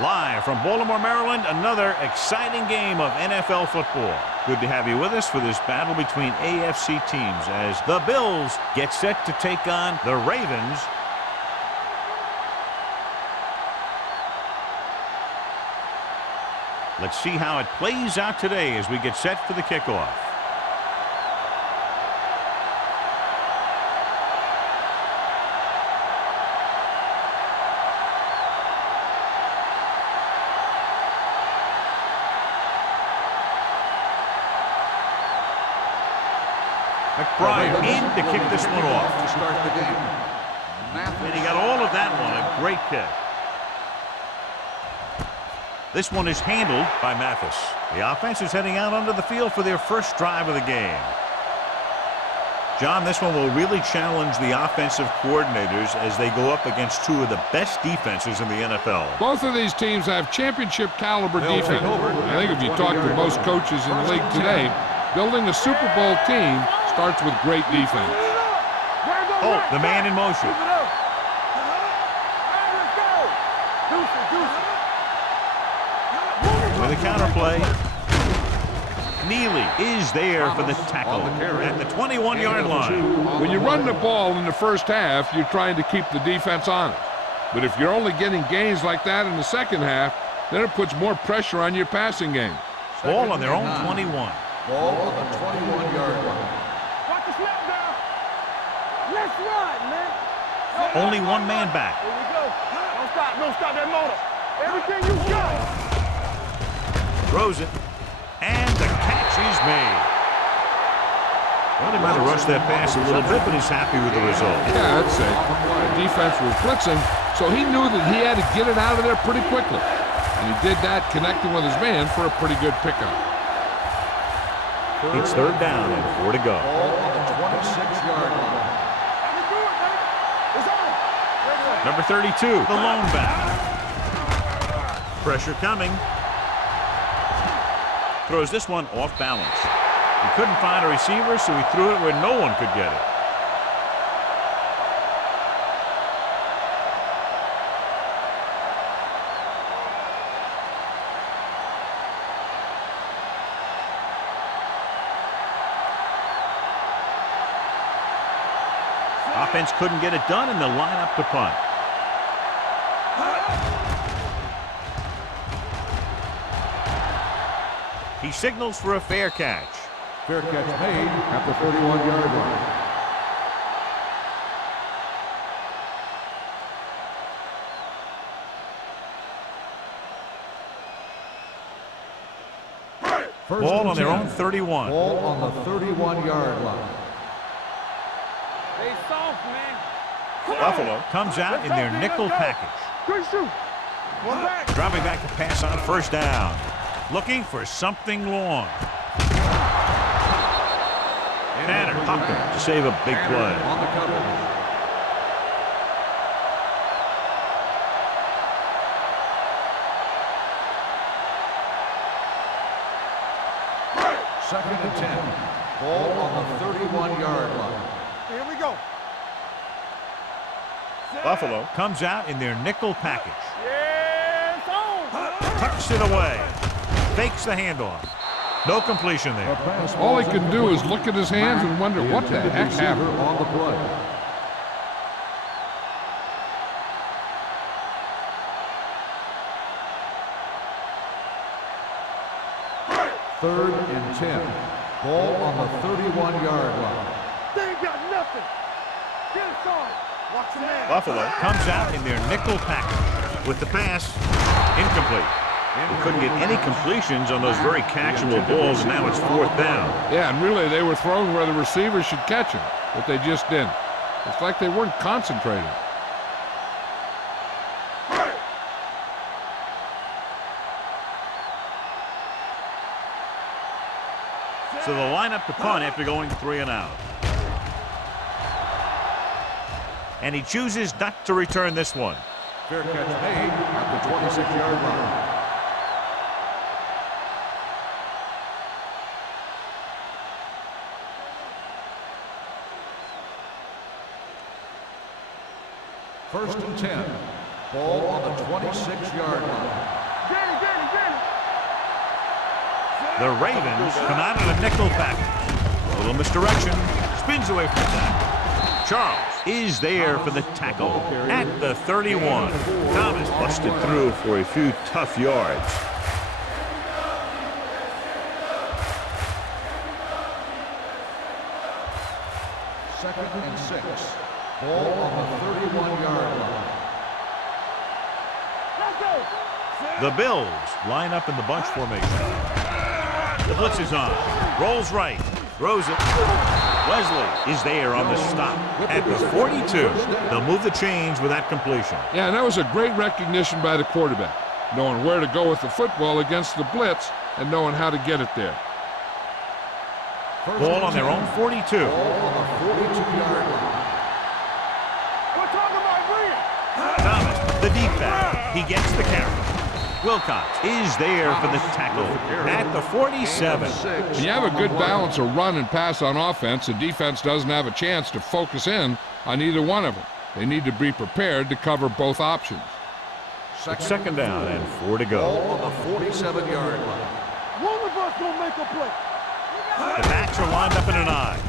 Live from Baltimore, Maryland, another exciting game of NFL football. Good to have you with us for this battle between AFC teams as the Bills get set to take on the Ravens. Let's see how it plays out today as we get set for the kickoff. McBride in to kick this one off. To start the game. And he got all of that one. A great kick. This one is handled by Mathis. The offense is heading out onto the field for their first drive of the game. John, this one will really challenge the offensive coordinators as they go up against two of the best defenses in the NFL. Both of these teams have championship caliber defense. I think if you talk to most coaches in the league today, building a Super Bowl team starts with great defense. Oh, the man in motion. With a counter play. Neely is there for the tackle at the 21-yard line. When you run the ball in the first half, you're trying to keep the defense honest. But if you're only getting gains like that in the second half, then it puts more pressure on your passing game. Ball on their own 21. Ball on the 21-yard line. Watch the snap down. Let's run, man. Only one man back. Here we go. Don't stop that motor. Everything you got. Throws it. And the catch is made. Well, he might have rushed that pass a little bit, but he's happy with the result. Yeah, I'd say. The defense was blitzing, so he knew that he had to get it out of there pretty quickly. And he did that connecting with his man for a pretty good pickup. It's third down and 4 to go. Ball on the 26-yard line. Number 32, the lone back. Pressure coming. Throws this one off balance. He couldn't find a receiver, so he threw it where no one could get it. Offense couldn't get it done, and they'll line up to punt. He signals for a fair catch. Fair catch made at the 31-yard line. Ball on their own 31. Ball on the 31-yard line. Stay soft, man. Buffalo comes out in their nickel package. Good shoot. One back. Dropping back to pass on first down. Looking for something long. Tanner popped him to save a big play. On the coverage. Second and 10. Ball on the 31-yard line. Here we go. Buffalo comes out in their nickel package. Yeah, it's on. Tucks it away. Fakes the handoff. No completion there. All he can do is look at his hands and wonder what the heck happened. On the play. Third and 10. Ball on the 31-yard line. They ain't got nothing. Get it on. Watch the man. Buffalo comes out in their nickel package with the pass incomplete. He couldn't get any completions on those very catchable balls, and now it's fourth down. Yeah, and really they were thrown where the receivers should catch them, but they just didn't. It's like they weren't concentrating. So they'll line up to punt after going 3 and out. And he chooses not to return this one. Fair catch made at the 26-yard line. First and 10. Ball on the 26-yard line. Get it, get it, get it. The Ravens come out in a nickel package. A little misdirection. Spins away from the tackle. Charles is there for the tackle at the 31. Thomas busted through for a few tough yards. Second and 6. Ball on the 31-yard line. Let's go. The Bills line up in the bunch formation. The blitz is on. Rolls right. Throws it. Wesley is there on the stop at the 42. They'll move the chains with that completion. Yeah, and that was a great recognition by the quarterback, knowing where to go with the football against the blitz and knowing how to get it there. Ball on their own 42. Ball on the 42-yard line. We're talking about bringing. Thomas, the deep back. He gets the carry. Wilcox is there for the tackle at the 47. When you have a good balance of run and pass on offense, the defense doesn't have a chance to focus in on either one of them. They need to be prepared to cover both options. Second down and 4 to go. Ball on the 47-yard line. One of us gonna make a play. The backs are lined up in an I.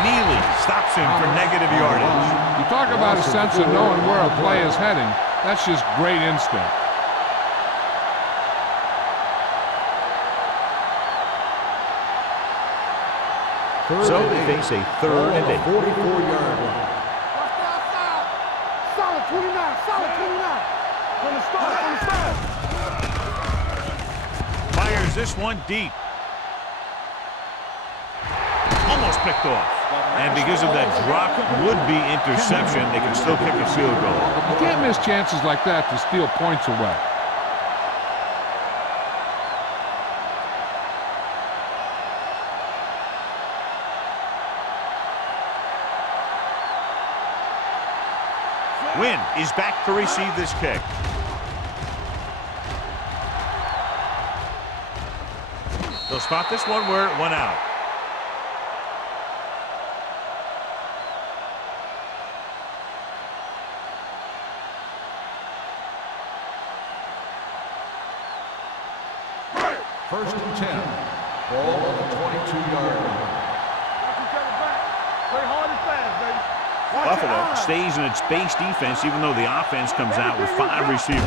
Neely stops him for negative yardage. You talk about a sense of knowing where a play is heading. That's just great instinct. So they face a 3rd and 8. 44-yard line. Watch the outside. Solid 29, solid 29. From the start, from the start. Fires this one deep. Almost picked off. And because of that drop would-be interception, they can still kick a field goal. You can't miss chances like that to steal points away. Wynn is back to receive this kick. They'll spot this one where it went out. First and 10. Ball on the 22-yard line. Watch each other back. Play hard and fast, baby. Watch your Buffalo eyes. stays in its base defense even though the offense comes out with 5 receivers.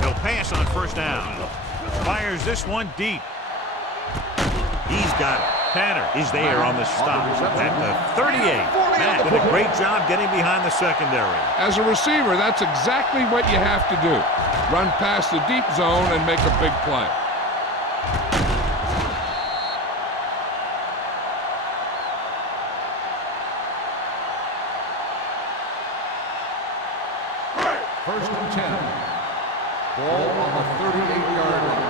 They'll pass on first down. Fires this one deep. He's got it. Tanner is there on the stop at the 38. Matt did a great job getting behind the secondary. As a receiver, that's exactly what you have to do. Run past the deep zone and make a big play. First and 10. Ball on the 38-yard line.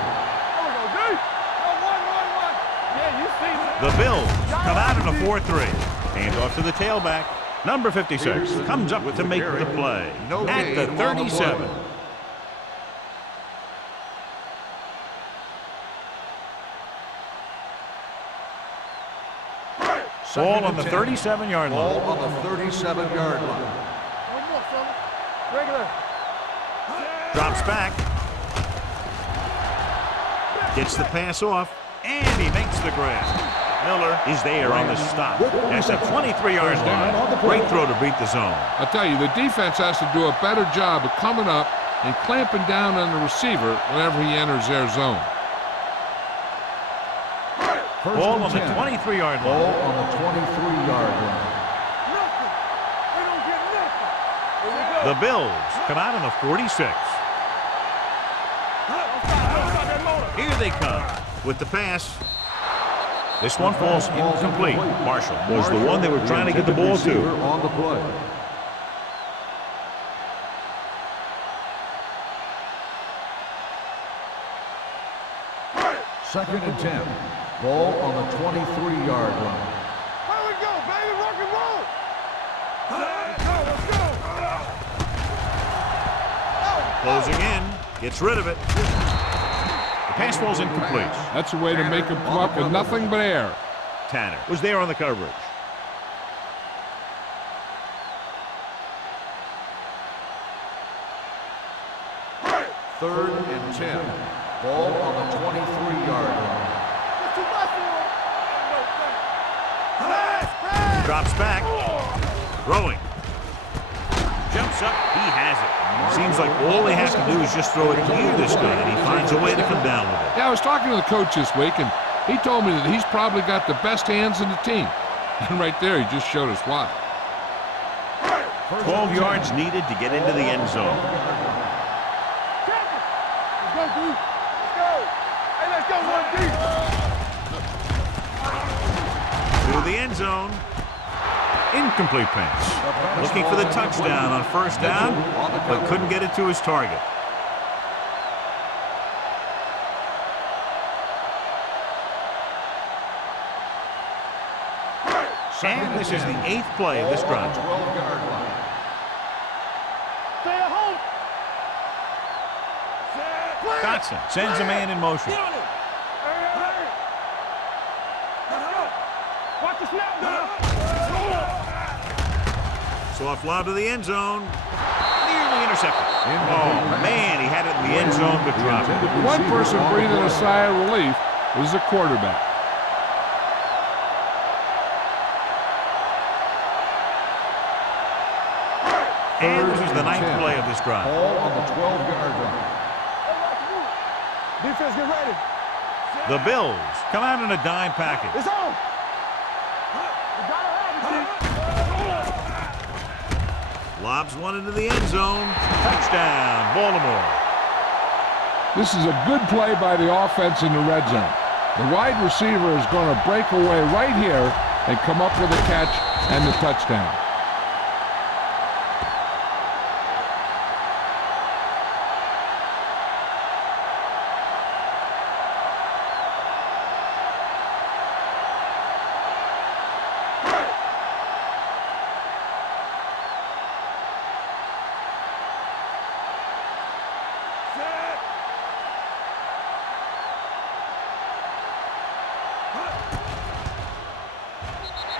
There we go, dude. Go, one. Yeah, you see it. The Bills come out in a 4-3. Hand off to the tailback. Number 56 comes up to make the play at the 37. Ball on the 37-yard Ball line. on the 37-yard line. One more, fella. Regular. Drops back. Gets the pass off, and he makes the grab. Miller is there on the stop. That's a 23-yard line. Great throw to beat the zone. I'll tell you, the defense has to do a better job of coming up and clamping down on the receiver whenever he enters their zone. First Ball and on the 10. 23-yard Ball line. on the 23-yard line. Nothing. We don't get nothing. Here we go. The Bills come out on the 46. Outside that motor. Here they come with the pass. This one falls incomplete. Marshall was the one they were trying to get the ball to. On the play. Second and 10. Ball on the 23-yard line. Where we go, baby? Rock and roll. Let's go. Closing in. Gets rid of it. The pass falls incomplete. That's a way to make him come up with nothing but air. Tanner was there on the coverage. 3rd and 10. Ball on the 23-yard line. Drops back. Throwing. Jumps up. He has it. Seems like all they have to do is just throw it near this guy, and he finds a way to come down with it. Yeah, I was talking to the coach this week, and he told me that he's probably got the best hands in the team. And right there, he just showed us why. 12 yards needed to get into the end zone. Let's go, dude. Let's go. Hey, let's go, one deep. To the end zone. Incomplete pass. Looking for the touchdown on first down, but couldn't get it to his target. And this is the 8th play of this drive. 12-yard line. Stay at home. Dotson sends a man in motion. Watch the snap down. Soft lob to the end zone. Nearly intercepted. Oh, man, he had it in the end zone, but dropped it. One person breathing a sigh of relief was the quarterback. And this is the 9th play of this drive. Ball on the 12-yard line. Defense, get ready. The Bills come out in a dime package. It's on. You gotta have it, Lobs one into the end zone. Touchdown, Baltimore. This is a good play by the offense in the red zone. The wide receiver is going to break away right here and come up with a catch and the touchdown.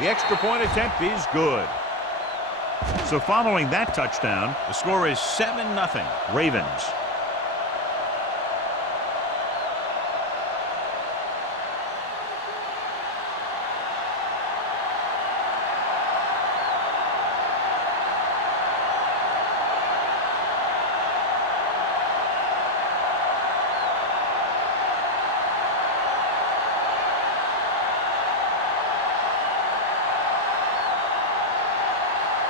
The extra point attempt is good. So following that touchdown, the score is 7-0 Ravens.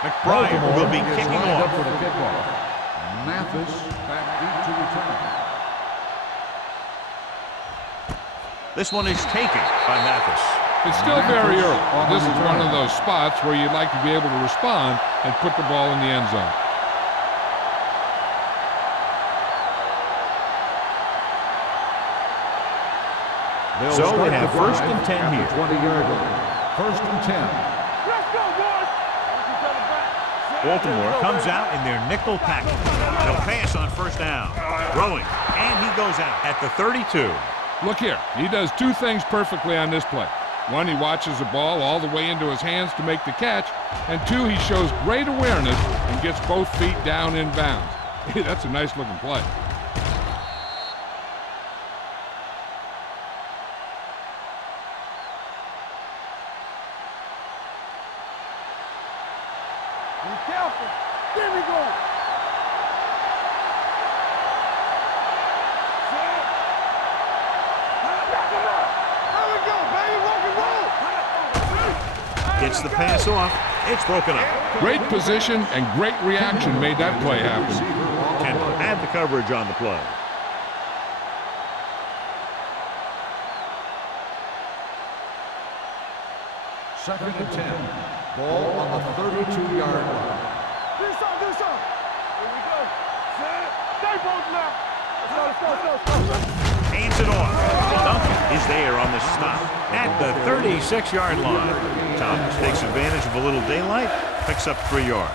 McBride will be kicking off. For the kickoff. Mathis back deep to return. This one is taken by Mathis. It's still very early. This is one of those spots where you'd like to be able to respond and put the ball in the end zone. So they have 1st and 10 here. 20-yard line. 1st and 10. Let's go, boys. Baltimore comes out in their nickel package. They'll pass on first down. Throwing, and he goes out at the 32. Look here. He does two things perfectly on this play. One, he watches the ball all the way into his hands to make the catch. And two, he shows great awareness and gets both feet down in bounds. Hey, that's a nice-looking play. Be careful. There we go. There we go, baby. Rock and roll. Gets the pass off. It's broken up. Great position and great reaction made that play happen. And had the coverage on the play. Second and 10. Ball on the 32-yard line. Do something, do something. Here we go. Stay both now. Let's go. Hands it off. Duncan is there on the stop at the 36-yard line. Thomas takes advantage of a little daylight, picks up 3 yards.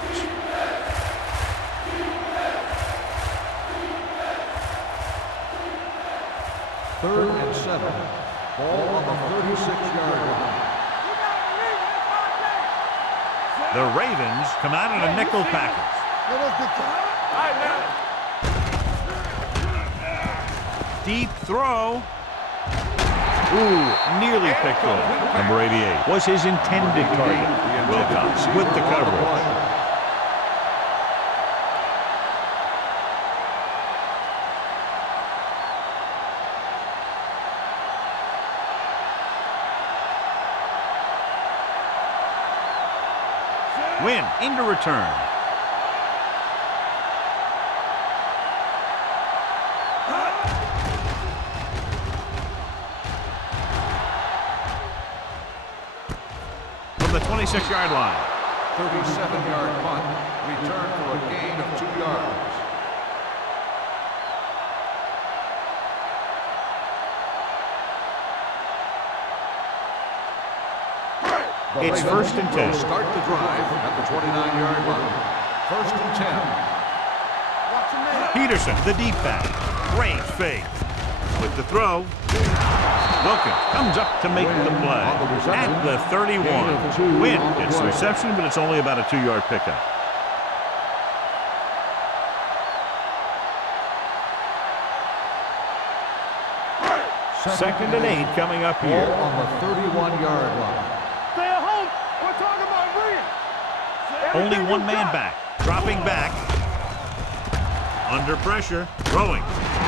Third and 7. Ball on the 36-yard line. The Ravens come out in a nickel package. Let us get deep throw. Ooh, nearly picked off. Number 88 was his intended target. Wilcox with the coverage. Win into return. From the 26-yard line. 37-yard punt. Return for a gain of 2 yards. It's 1st and 10. Start the drive at the 29-yard line. 1st and 10. Peterson, the deep back. Great fake. With the throw. Wilkins comes up to make the play. At the 31. Win gets the reception, but it's only about a 2-yard pickup. Second and 8 coming up here. Ball on the 31-yard line. Stay at home. We're talking about brilliant. Only one man back. Dropping back. Under pressure. Throwing.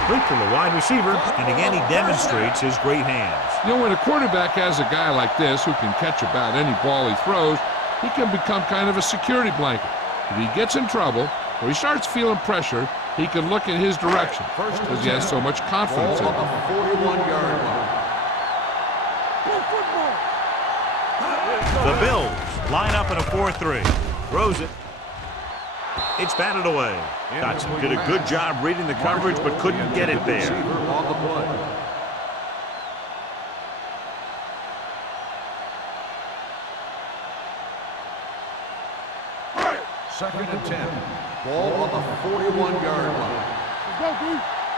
Quick to the wide receiver. And again, he demonstrates his great hands. You know, when a quarterback has a guy like this who can catch about any ball he throws, he can become kind of a security blanket. If he gets in trouble or he starts feeling pressure, he can look in his direction because he has so much confidence in Ball him. on the 41-yard line. The Bills line up in a 4-3. Throws it. It's batted away. Dotson did a good job reading the coverage, but couldn't get it there. On the play. Second and 10. Ball on the 41-yard line. Let's go, D.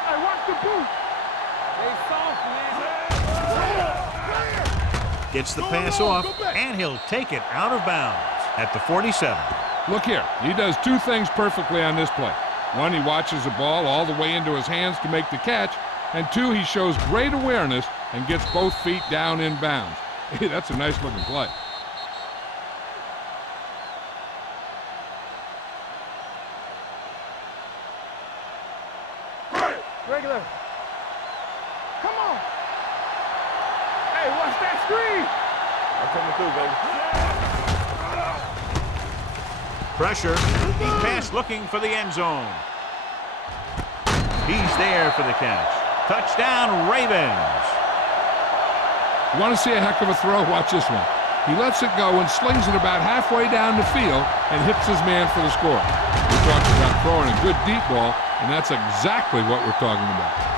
Hey, watch the boot. Hey, soft, man. Gets the pass off, and he'll take it out of bounds at the 47. Look here, he does two things perfectly on this play. One, he watches the ball all the way into his hands to make the catch, and two, he shows great awareness and gets both feet down in bounds. Hey, that's a nice looking play. Regular. Come on. Hey, watch that screen. I'm coming through, baby. Pressure. Deep pass looking for the end zone. He's there for the catch. Touchdown, Ravens. You want to see a heck of a throw? Watch this one. He lets it go and slings it about halfway down the field and hits his man for the score. We're talking about throwing a good deep ball, and that's exactly what we're talking about.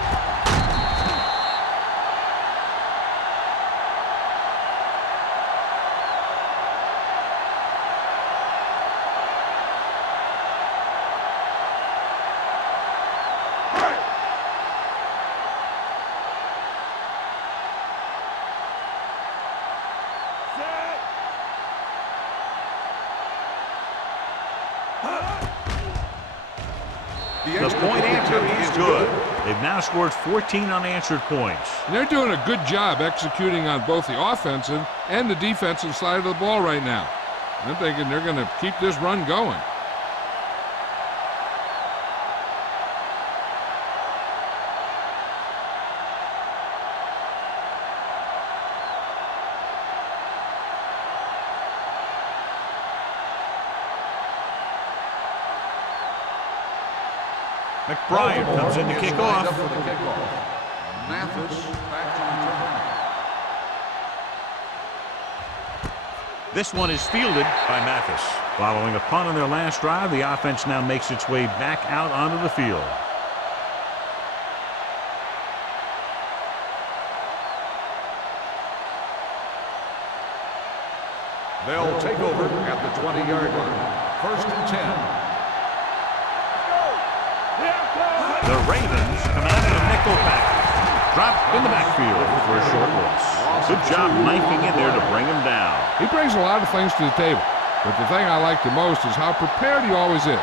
The point answer is good. They've now scored 14 unanswered points. They're doing a good job executing on both the offensive and the defensive side of the ball right now. I'm thinking they're going to keep this run going. McBride comes in to kick off. Mathis back to return. This one is fielded by Mathis. Following a punt on their last drive, the offense now makes its way back out onto the field. They'll take over at the 20-yard line. 1st and 10. The Ravens come out in a nickel package. Dropped in the backfield for a short loss. Good job knifing in there to bring him down. He brings a lot of things to the table, but the thing I like the most is how prepared he always is.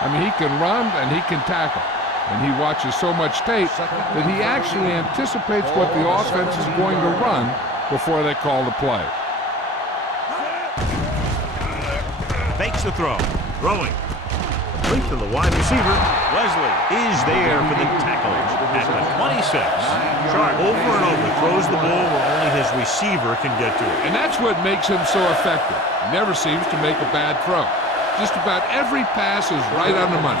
I mean, he can run and he can tackle. and he watches so much tape that he actually anticipates what the offense is going to run before they call the play. Fakes the throw. Throwing. Complete to the wide receiver. Wesley is there for the tackle at the 26. Sharp over and over throws the ball where only his receiver can get to it. And that's what makes him so effective. He never seems to make a bad throw. Just about every pass is right on the money.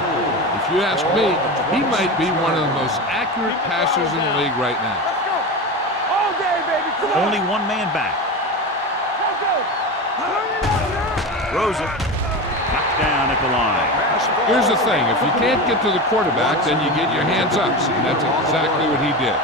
If you ask me, he might be one of the most accurate passers in the league right now. Let's go. All day, baby. Come on. Only one man back. Let's go. Turn it up now. Throws it. Knocked down at the line. Here's the thing. If you can't get to the quarterback, then you get your hands up. And that's exactly what he did.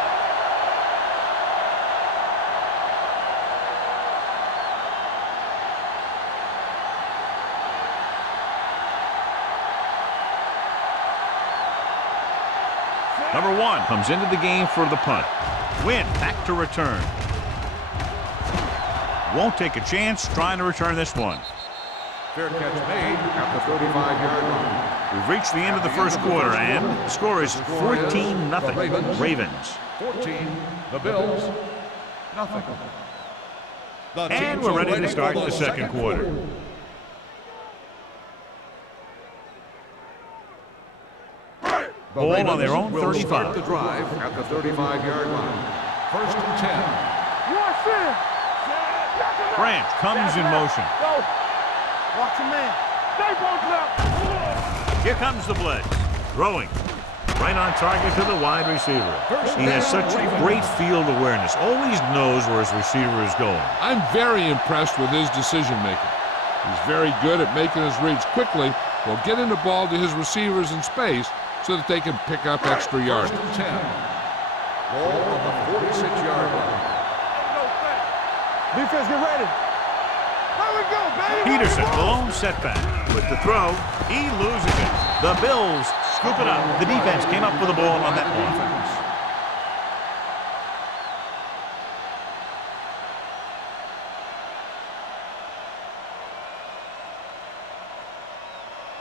Number 1 comes into the game for the punt. Win back to return. Won't take a chance trying to return this one. Fair catch made at the 35-yard line. We've reached the end of the first quarter, and the score is 14-0. Ravens. 14, the Bills, nothing. And we're ready to start the second quarter. Ball on their own will 35. start the drive at the 35-yard line. First and 10. Watch him. Branch comes in motion. Go. Watch him, man. Stay both left. Here comes the blitz. Throwing. Right on target to the wide receiver. He has such great field awareness. Always knows where his receiver is going. I'm very impressed with his decision making. He's very good at making his reads quickly while getting the ball to his receivers in space so that they can pick up extra yards. First and 10. Ball on the 46-yard line. Defense, get ready. There we go, baby. Peterson, the lone setback. With the throw, he loses it. The Bills scoop it up. The defense came up with the ball on that one.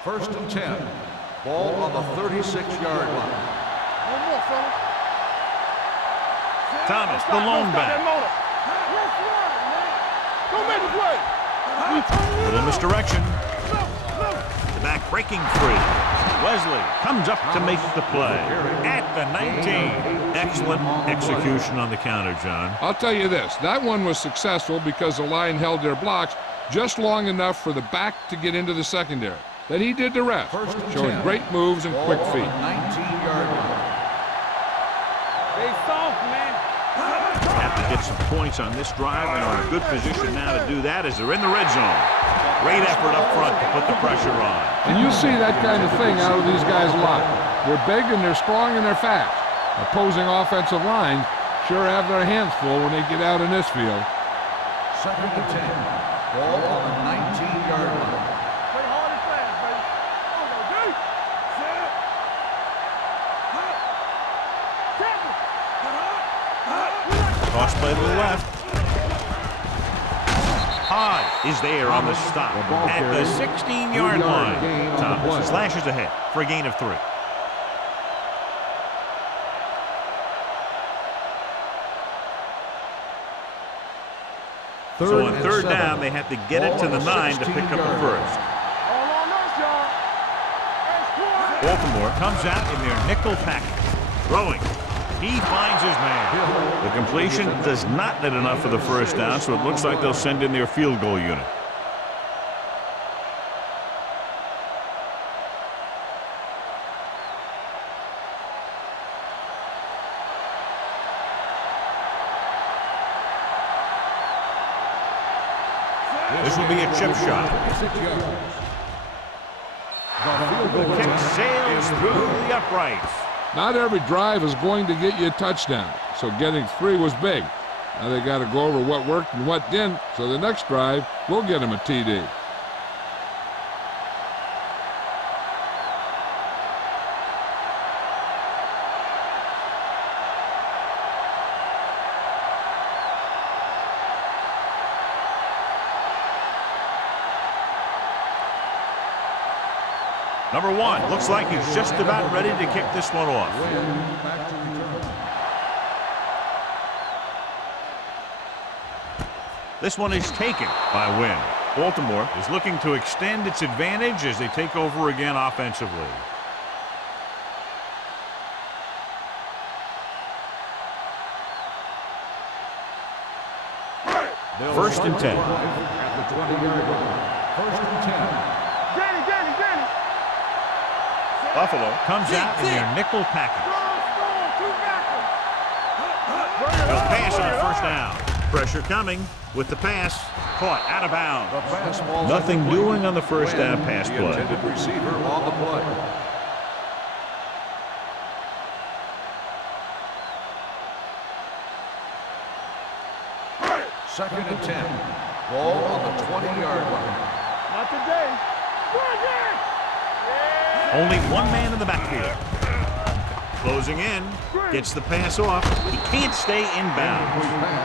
First and 10. Ball on the 36-yard line. One more, fella. Thomas, the lone back. Don't make the play. Little misdirection. The back breaking free. Wesley comes up to make the play. At the 19. Excellent execution on the counter, John. I'll tell you this, that one was successful because the line held their blocks just long enough for the back to get into the secondary. Then he did the rest, showing great moves and quick feet. 19-yard line. Stay soft, man. Have to get some points on this drive and are in a good position now to do that as they're in the red zone. Great effort up front to put the pressure on. And you see that kind of thing out of these guys a lot. They're big and they're strong and they're fast. Opposing offensive lines sure have their hands full when they get out in this field. Second and 10. Ball on the 19-yard line. Play hard and fast, baby. Come on, dude. Set. Tackle. Toss play to the left. High is there on the stop at the 16-yard line. Thomas slashes ahead for a gain of 3. So on third down, they have to get it to the 9 to pick up the first. All on us, y'all. Baltimore comes out in their nickel package. Throwing. He finds his man. The completion does not net enough for the first down, so it looks like they'll send in their field goal unit. This will be a chip shot. The kick sails through the uprights. Not every drive is going to get you a touchdown, so getting 3 was big. Now they got to go over what worked and what didn't, so the next drive will get them a TD. Number 1 looks like he's just about ready to kick this one off. Back to return. This one is taken by Wynn. Baltimore is looking to extend its advantage as they take over again offensively. First and 10. At the 20-yard line. First and 10. Buffalo comes out in their nickel package. They'll pass on first down. Pressure coming with the pass. Caught out of bounds. The pass ball. Nothing doing on the first down pass The play. intended receiver on the play. Second and 10. Ball on the 20-yard line. Not today. Only one man in the backfield. Closing in. Gets the pass off. He can't stay inbounds.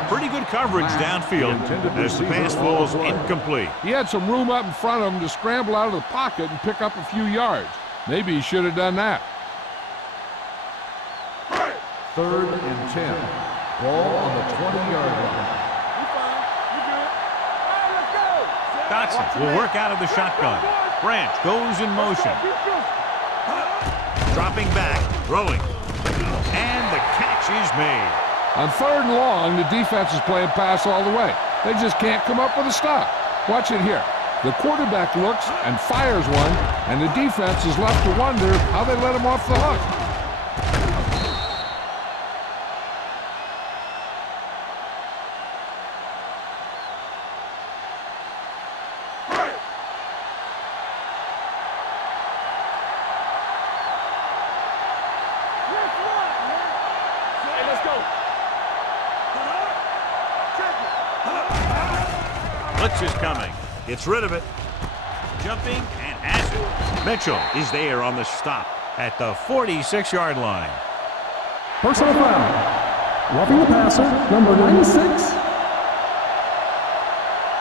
Pretty good coverage downfield as the pass falls incomplete. He had some room up in front of him to scramble out of the pocket and pick up a few yards. Maybe he should have done that. Third and 10. Ball on the 20-yard line. Dotson will work out of the shotgun. Branch goes in motion. Dropping back, throwing. And the catch is made. On third and long, the defense is playing pass all the way. They just can't come up with a stop. Watch it here. The quarterback looks and fires one, and the defense is left to wonder how they let him off the hook. Blitz is coming. Gets rid of it. Jumping and has it. Mitchell is there on the stop at the 46-yard line. Personal foul. Roughing the passer, number 96.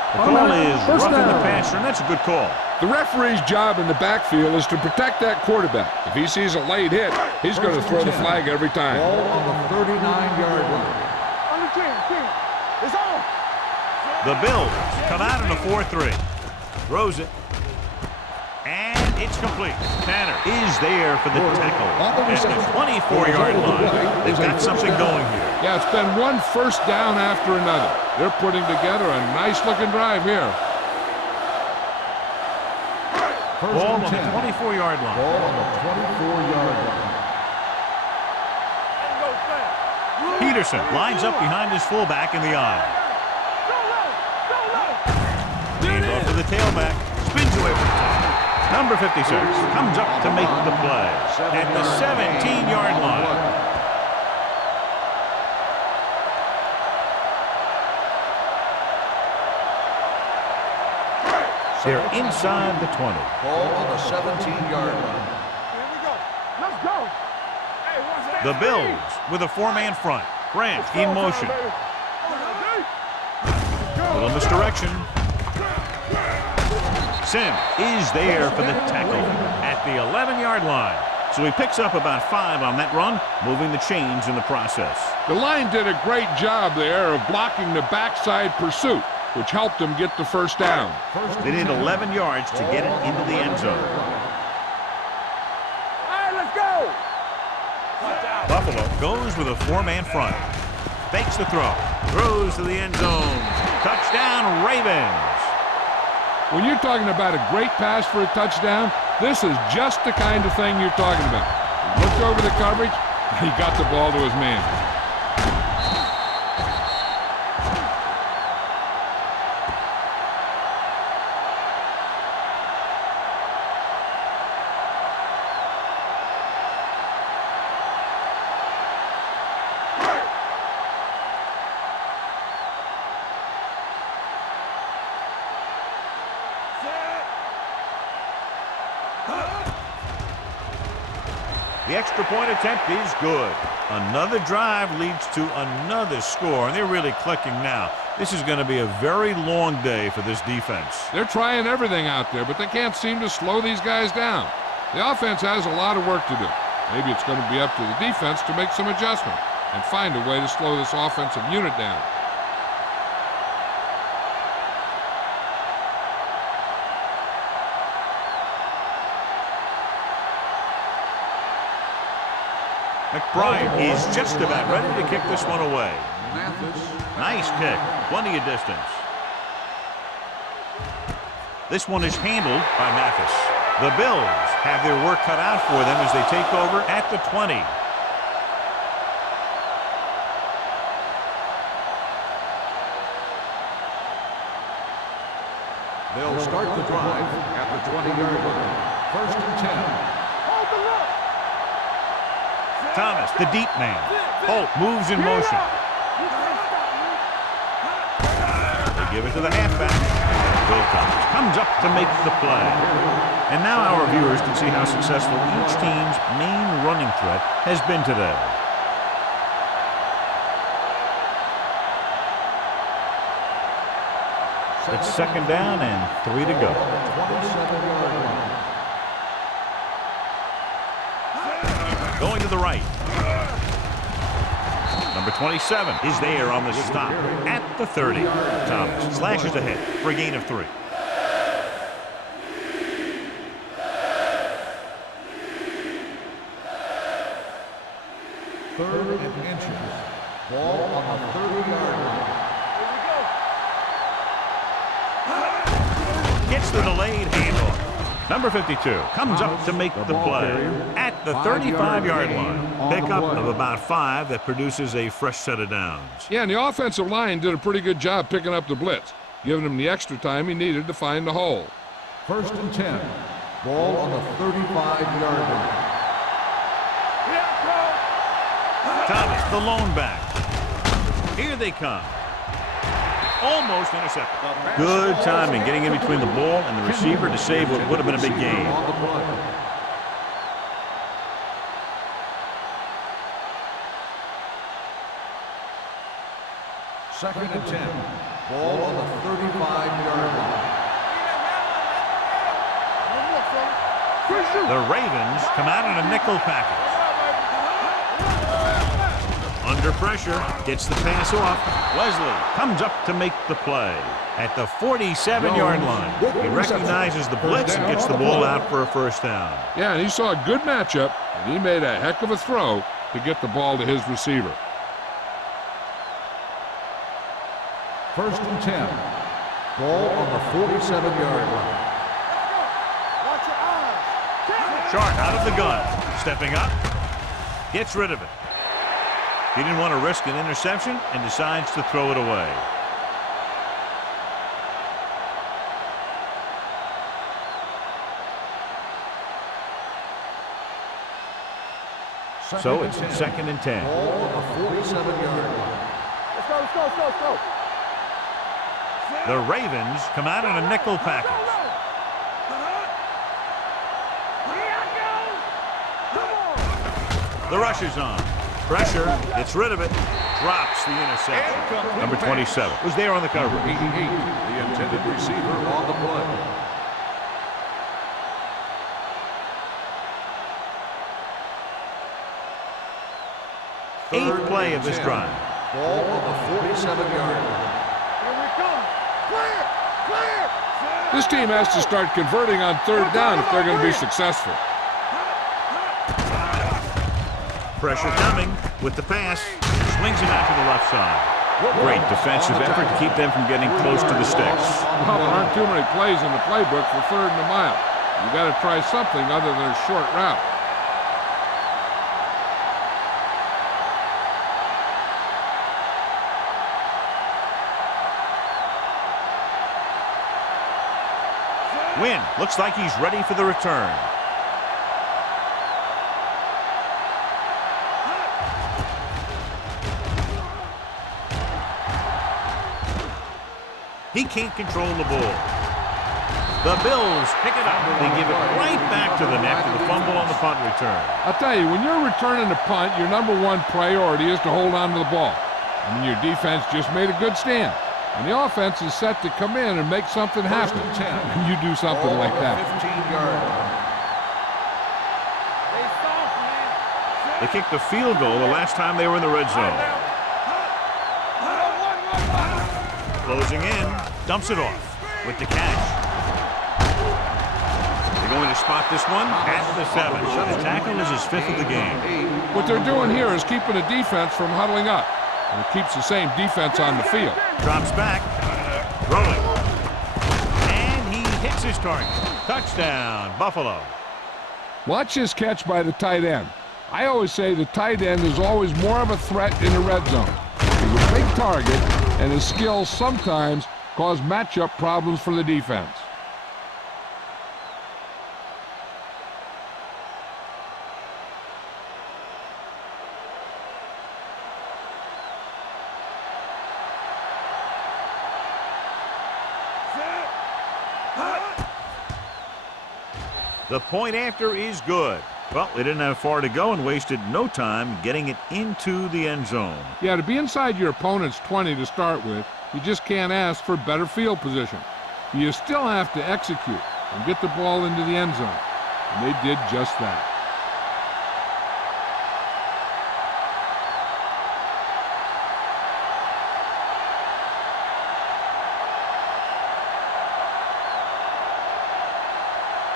The call is roughing the passer, and that's a good call. The referee's job in the backfield is to protect that quarterback. If he sees a late hit, he's going to throw the flag every time. Ball on the 39-yard line. On the 10. It's on. The Bills come out in a 4-3. Throws it. And it's complete. Tanner is there for the tackle at the 24-yard line. They've got something going here. Yeah, it's been one first down after another. They're putting together a nice-looking drive here. Ball on the 24-yard line. Ball on the 24-yard line. Peterson lines up behind his fullback in the eye. Hand off to the tailback. Spins away from the top. Number 56 comes up to make the play at the 17-yard line. They're inside the 20. Ball on the 17-yard line. Here we go. Let's go. Hey, what's that? The Bills with a four-man front. Branch in motion. A little misdirection. Sim is there for the tackle at the 11-yard line. So he picks up about 5 on that run, moving the chains in the process. The line did a great job there of blocking the backside pursuit, which helped them get the first down. They need 11 yards to get it into the end zone. All right, let's go. Buffalo goes with a four-man front. Fakes the throw. Throws to the end zone. Touchdown, Ravens. When you're talking about a great pass for a touchdown, this is just the kind of thing you're talking about. He looked over the coverage, and he got the ball to his man. The extra point attempt is good. Another drive leads to another score, and they're really clicking now. This is going to be a very long day for this defense. They're trying everything out there, but they can't seem to slow these guys down. The offense has a lot of work to do. Maybe it's going to be up to the defense to make some adjustment and find a way to slow this offensive unit down. McBride is just about ready to kick this one away. Nice kick. Plenty of distance. This one is handled by Mathis. The Bills have their work cut out for them as they take over at the 20. They'll start the drive at the 20-yard line. First and 10. Thomas, the deep man. Holt moves in motion. They give it to the halfback. Wilcox comes up to make the play. And now our viewers can see how successful each team's main running threat has been today. It's second down and 3 to go. 27-yard line. Going to the right. Number 27 is there on the stop at the 30. Thomas slashes ahead for a gain of 3. Third and inches. Ball on the 30-yard line. Gets the delayed handoff. Number 52 comes up to make the play at the 35-yard line. Pickup of about 5 that produces a fresh set of downs. Yeah, and the offensive line did a pretty good job picking up the blitz, giving him the extra time he needed to find the hole. First and 10. Ball on the 35-yard line. Thomas, the lone back. Here they come. Almost intercepted. Good timing getting in between the ball and the receiver to save what would have been a big gain. Second and 10. Ball on the 35-yard line. The Ravens come out in a nickel package. Under pressure, gets the pass off. Wesley comes up to make the play at the 47-yard line. He recognizes the blitz and gets the ball out for a first down. Yeah, and he saw a good matchup, and he made a heck of a throw to get the ball to his receiver. First and 10. Ball on the 47-yard line. Sharp out of the gun. Stepping up. Gets rid of it. He didn't want to risk an interception and decides to throw it away. So it's second and 10. Ball on the 47-yard line. Let's go. The Ravens come out in a nickel package. The rush is on. Pressure, gets rid of it, drops the interception. Number 27 was there on the cover. 88, the intended receiver on the play. Eighth play of this drive. Ball on the 47-yard line. Here we come. Clear. This team has to start converting on third down if they're going to be successful. Pressure coming with the pass. Swings it out to the left side. Great defensive effort to keep them from getting close to the sticks. Well, there aren't too many plays in the playbook for third and a mile. You got to try something other than a short route. Wynn looks like he's ready for the return. He can't control the ball. The Bills pick it up. They give it right back to them after the fumble on the punt return. I'll tell you, when you're returning a punt, your number one priority is to hold on to the ball. I mean, your defense just made a good stand. And the offense is set to come in and make something happen. And you do something like that. 15-yard line. They kicked a field goal the last time they were in the red zone. Closing in, dumps it off with the catch. They're going to spot this one at the 7. The tackle is his 5th of the game. What they're doing here is keeping the defense from huddling up. And it keeps the same defense on the field. Drops back, rolling. And he hits his target. Touchdown, Buffalo. Watch this catch by the tight end. I always say the tight end is always more of a threat in the red zone. He's a big target, and his skills sometimes cause matchup problems for the defense. The point after is good. Well, they didn't have far to go and wasted no time getting it into the end zone. Yeah, to be inside your opponent's 20 to start with, you just can't ask for better field position. You still have to execute and get the ball into the end zone. And they did just that.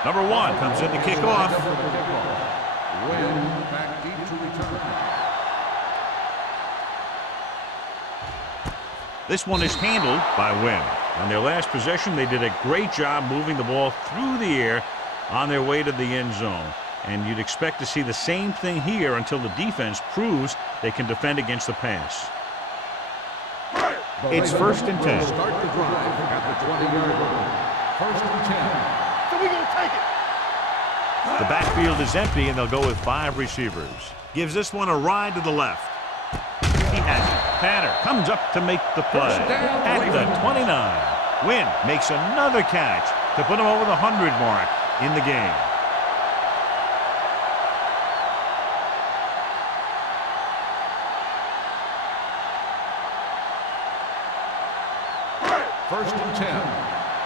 Number 1 comes in to kick off. Win back deep to return. This one is handled by Wynn. On their last possession, they did a great job moving the ball through the air on their way to the end zone. And you'd expect to see the same thing here until the defense proves they can defend against the pass. It's 1st and 10. Start the drive at the 20-yard line. 1st and 10. So we gonna take it. The backfield is empty, and they'll go with 5 receivers. Gives this one a ride to the left. He has it. Tanner comes up to make the play at the 29. Wynn makes another catch to put him over the 100 mark in the game. First and 10.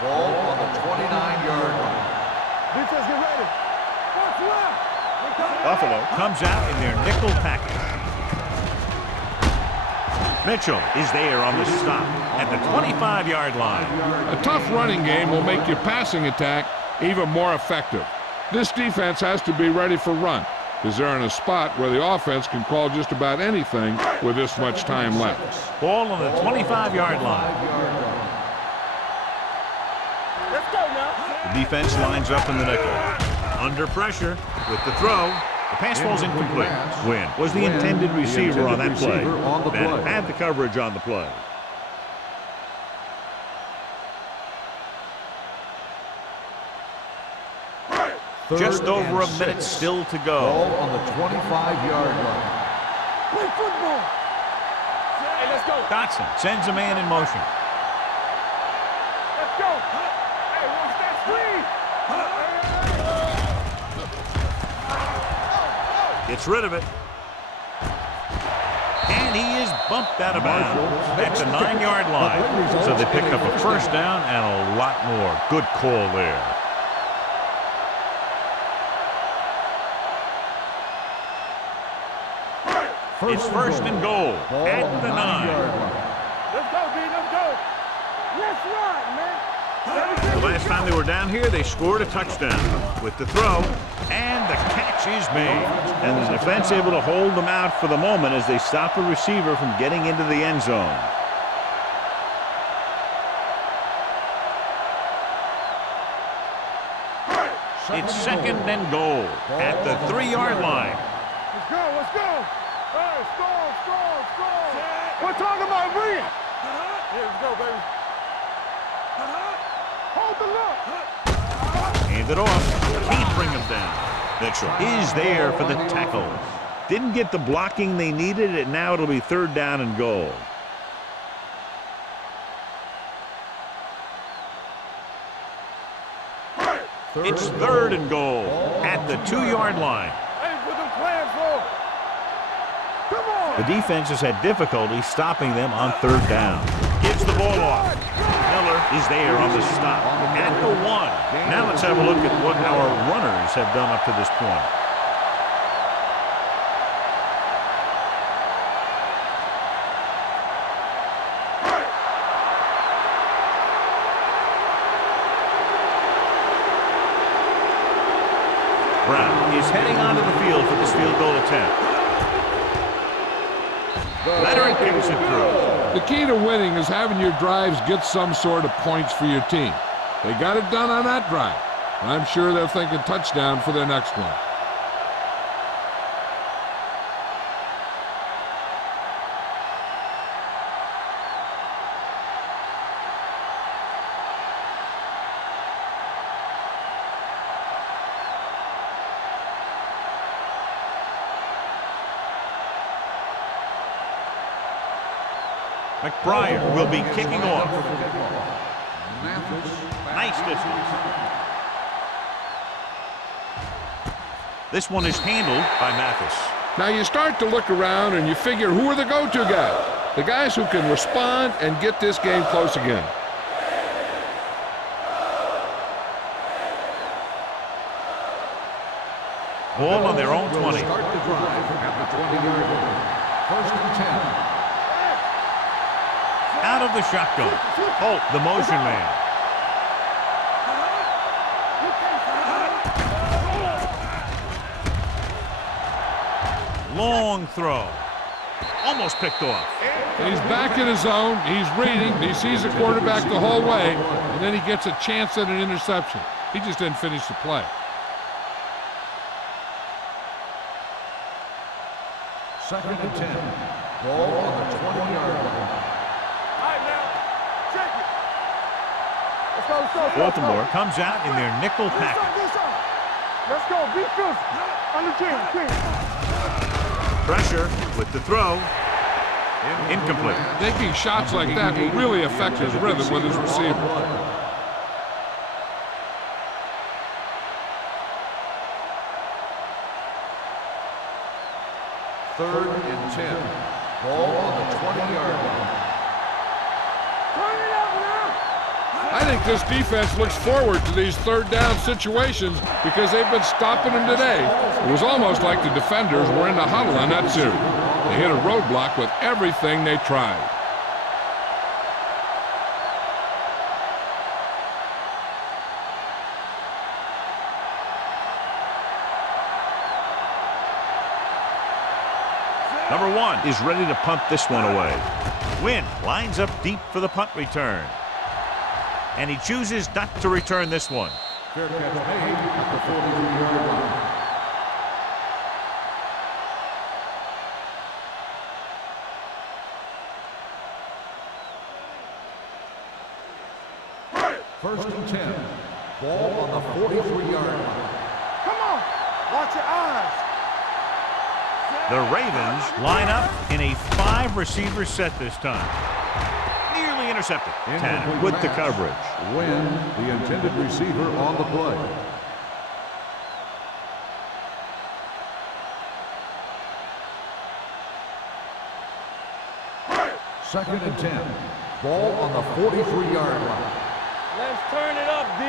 Ball on the 29-yard line. Defense, get ready. Watch left. Buffalo comes out in their nickel package. Mitchell is there on the stop at the 25-yard line. A tough running game will make your passing attack even more effective. This defense has to be ready for run, because they're in a spot where the offense can call just about anything with this much time left. Ball on the 25-yard line. Let's go now. The defense lines up in the nickel. Under pressure with the throw. The pass falls incomplete. Wynn was the intended receiver on that play. Bennett had the coverage on the play. Just over a minute still to go. Ball on the 25-yard line. Play football. Hey, let's go. Dotson sends a man in motion. Let's go. Hey, watch that screen. Gets rid of it. And he is bumped out of bounds at the 9-yard line. So they pick up a first down and a lot more. Good call there. It's first and goal at the 9. Let's go, B. Let's go. Let's run, man. The last time they were down here, they scored a touchdown with the throw, and the catch is made. And the defense able to hold them out for the moment as they stop the receiver from getting into the end zone. It's second and goal at the 3-yard line. Let's go, let's go. Hey, score. We're talking about Rhea. Yeah, let's go, baby. Hold the look. Hand it off. Can't bring him down. Mitchell is there for the tackle. Didn't get the blocking they needed, and now it'll be 3rd down and goal. It's 3rd and goal at the 2-yard line. Hey, put them plans for. Come on. The defense has had difficulty stopping them on 3rd down. Gives the ball off. Miller is there on the stop at the 1. Now let's have a look at what our runners have done up to this point. is heading onto the field for this field goal attempt. Veteran kicks it through. The key to winning is having your drives get some sort of points for your team. They got it done on that drive. I'm sure they're thinking touchdown for their next one. McBride will be kicking off. Nice distance. This one is handled by Mathis. Now you start to look around and you figure, who are the go-to guys? The guys who can respond and get this game close again. Ball on their own 20. Start the drive at the 20-yard line. First and 10. Out of the shotgun. Holt, the motion man. Long throw. Almost picked off. He's back in his zone. He's reading. He sees the quarterback the whole way, and then he gets a chance at an interception. He just didn't finish the play. Second and 10. Ball on the 20-yard line. Baltimore comes out in their nickel package. Let's go. Be physical. On the team. Pressure with the throw. Incomplete. Taking shots like that will really affect his rhythm with his receiver. Third and 10. Ball on the 20-yard line. I think this defense looks forward to these third down situations because they've been stopping them today. It was almost like the defenders were in the huddle on that series. They hit a roadblock with everything they tried. Number 1 is ready to punt this one away. Wynn lines up deep for the punt return. And he chooses not to return this one. Fair catch made at the 43-yard line. First and 10. Ball on the 43-yard line. Come on. Watch your eyes. The Ravens line up in a 5-receiver set this time. Nearly intercepted. Tanner with the coverage. Wynn, the intended receiver on the play. Second and 10. Ball on the 43-yard line. Let's turn it up, D.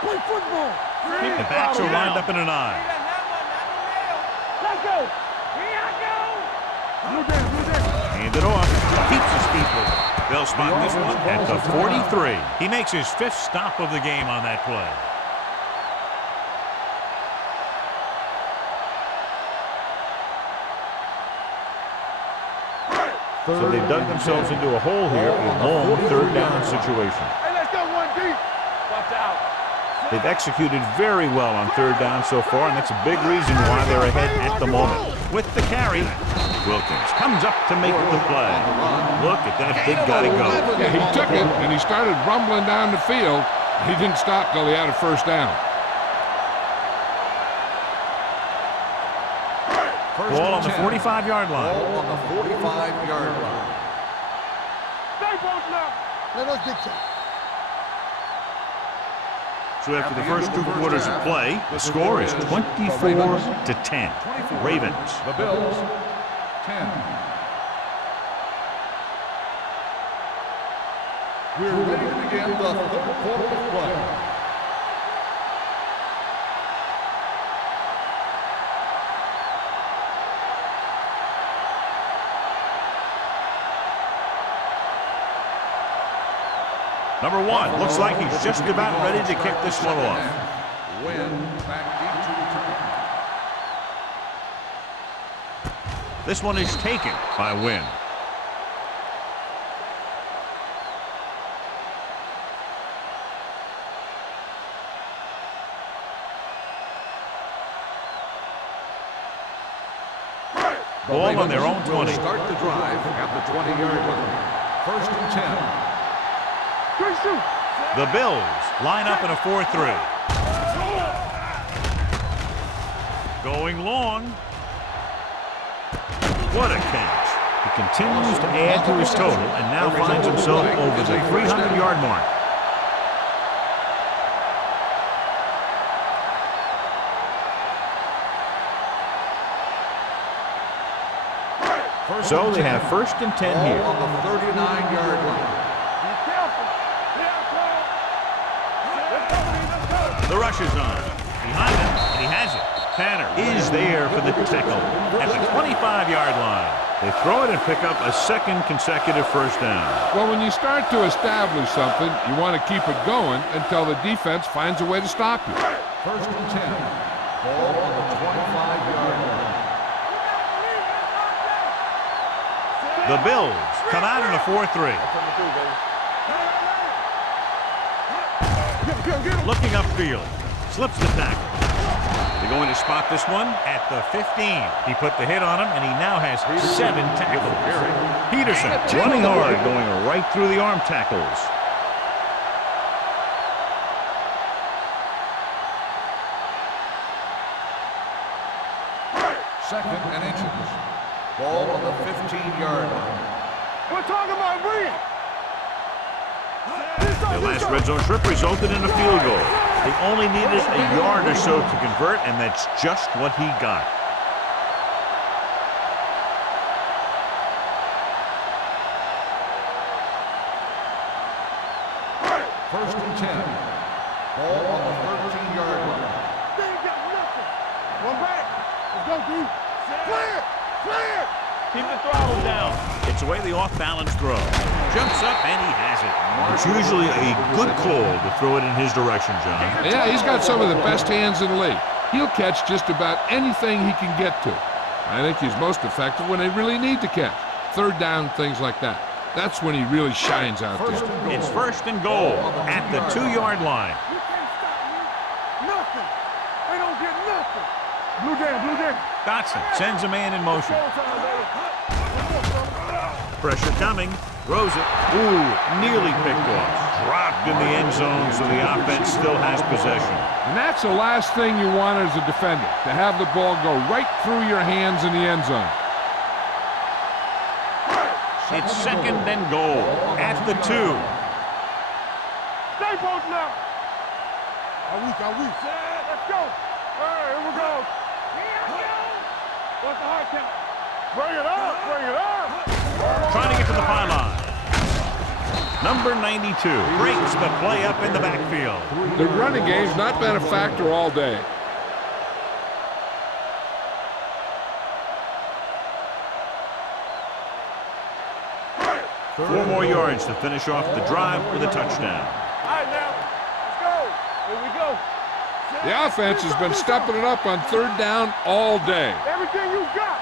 Play football. The backs are lined up in an eye. Let's go. Here I go. Hand it off. Keeps his feet moving. They'll spot this one at the 43. He makes his 5th stop of the game on that play. So they've dug themselves into a hole here, a long third down situation. Hey, let's go 1D. Watch out. They've executed very well on third down so far, and that's a big reason why they're ahead at the moment. With the carry, Wilkins comes up to make the play. Look at that big guy go. Yeah, he took it, and he started rumbling down the field. He didn't stop till he had a first down. Ball on the 45-yard line. Ball on the 45-yard line. Stay both now. Let us dictate. So after the first 2 quarters of play, the score is 24-10. Ravens. The Bills, 10. We're ready to begin the third quarter of play. Number 1 looks like he's just about ready to kick this one off. Wynn back deep to return. This one is taken by Wynn. Ball on their own 20. Start the drive at the 20-yard line. 1st and 10. The Bills line up in a 4-3. Going long. What a catch. He continues to add to his total and now finds himself over the 300-yard mark. So they have 1st and 10 here. On the 39-yard line. The rush is on. Behind him, and he has it. Tanner is there for the tackle at the 25-yard line. They throw it and pick up a second consecutive 1st down. Well, when you start to establish something, you want to keep it going until the defense finds a way to stop you. 1st and 10. Ball on the 25-yard line. The Bills come out in a 4-3. Looking upfield. Slips the tackle. They're going to spot this one at the 15. He put the hit on him, and he now has 7 tackles. Peterson running hard, going right through the arm tackles. Second and inches. Ball on the 15-yard line. We're talking about Reed. Their last red zone trip resulted in a field goal. They only needed a yard or so to convert, and that's just what he got. First and 10. Ball on the 13-yard line. They ain't got nothing. One back. Let's go, dude. Clear! Clear! Keep the throttle down. It's away the off-balance throw. Jumps up, and he has it. It's usually a good call to throw it in his direction, John. Yeah, he's got some of the best hands in the league. He'll catch just about anything he can get to. I think he's most effective when they really need to catch. 3rd down, things like that. That's when he really shines out there. It's 1st and goal at the 2-yard line. You can't stop me. Nothing. They don't get nothing. Blue down, blue down. Dotson sends a man in motion. Pressure coming. Throws it. Ooh, nearly picked off. Dropped in the end zone, so the offense still has possession. And that's the last thing you want as a defender, to have the ball go right through your hands in the end zone. It's 2nd and goal at the 2. Stay both now. Are we? Let's go. All right, here we go. What's the hard count? Bring it up, bring it up. Trying to get to the pylon. Number 92 breaks the play up in the backfield. The running game's not been a factor all day. Four more yards to finish off the drive with a touchdown. All right, now. Let's go. Here we go. The offense has been stepping it up on 3rd down all day. Everything you got.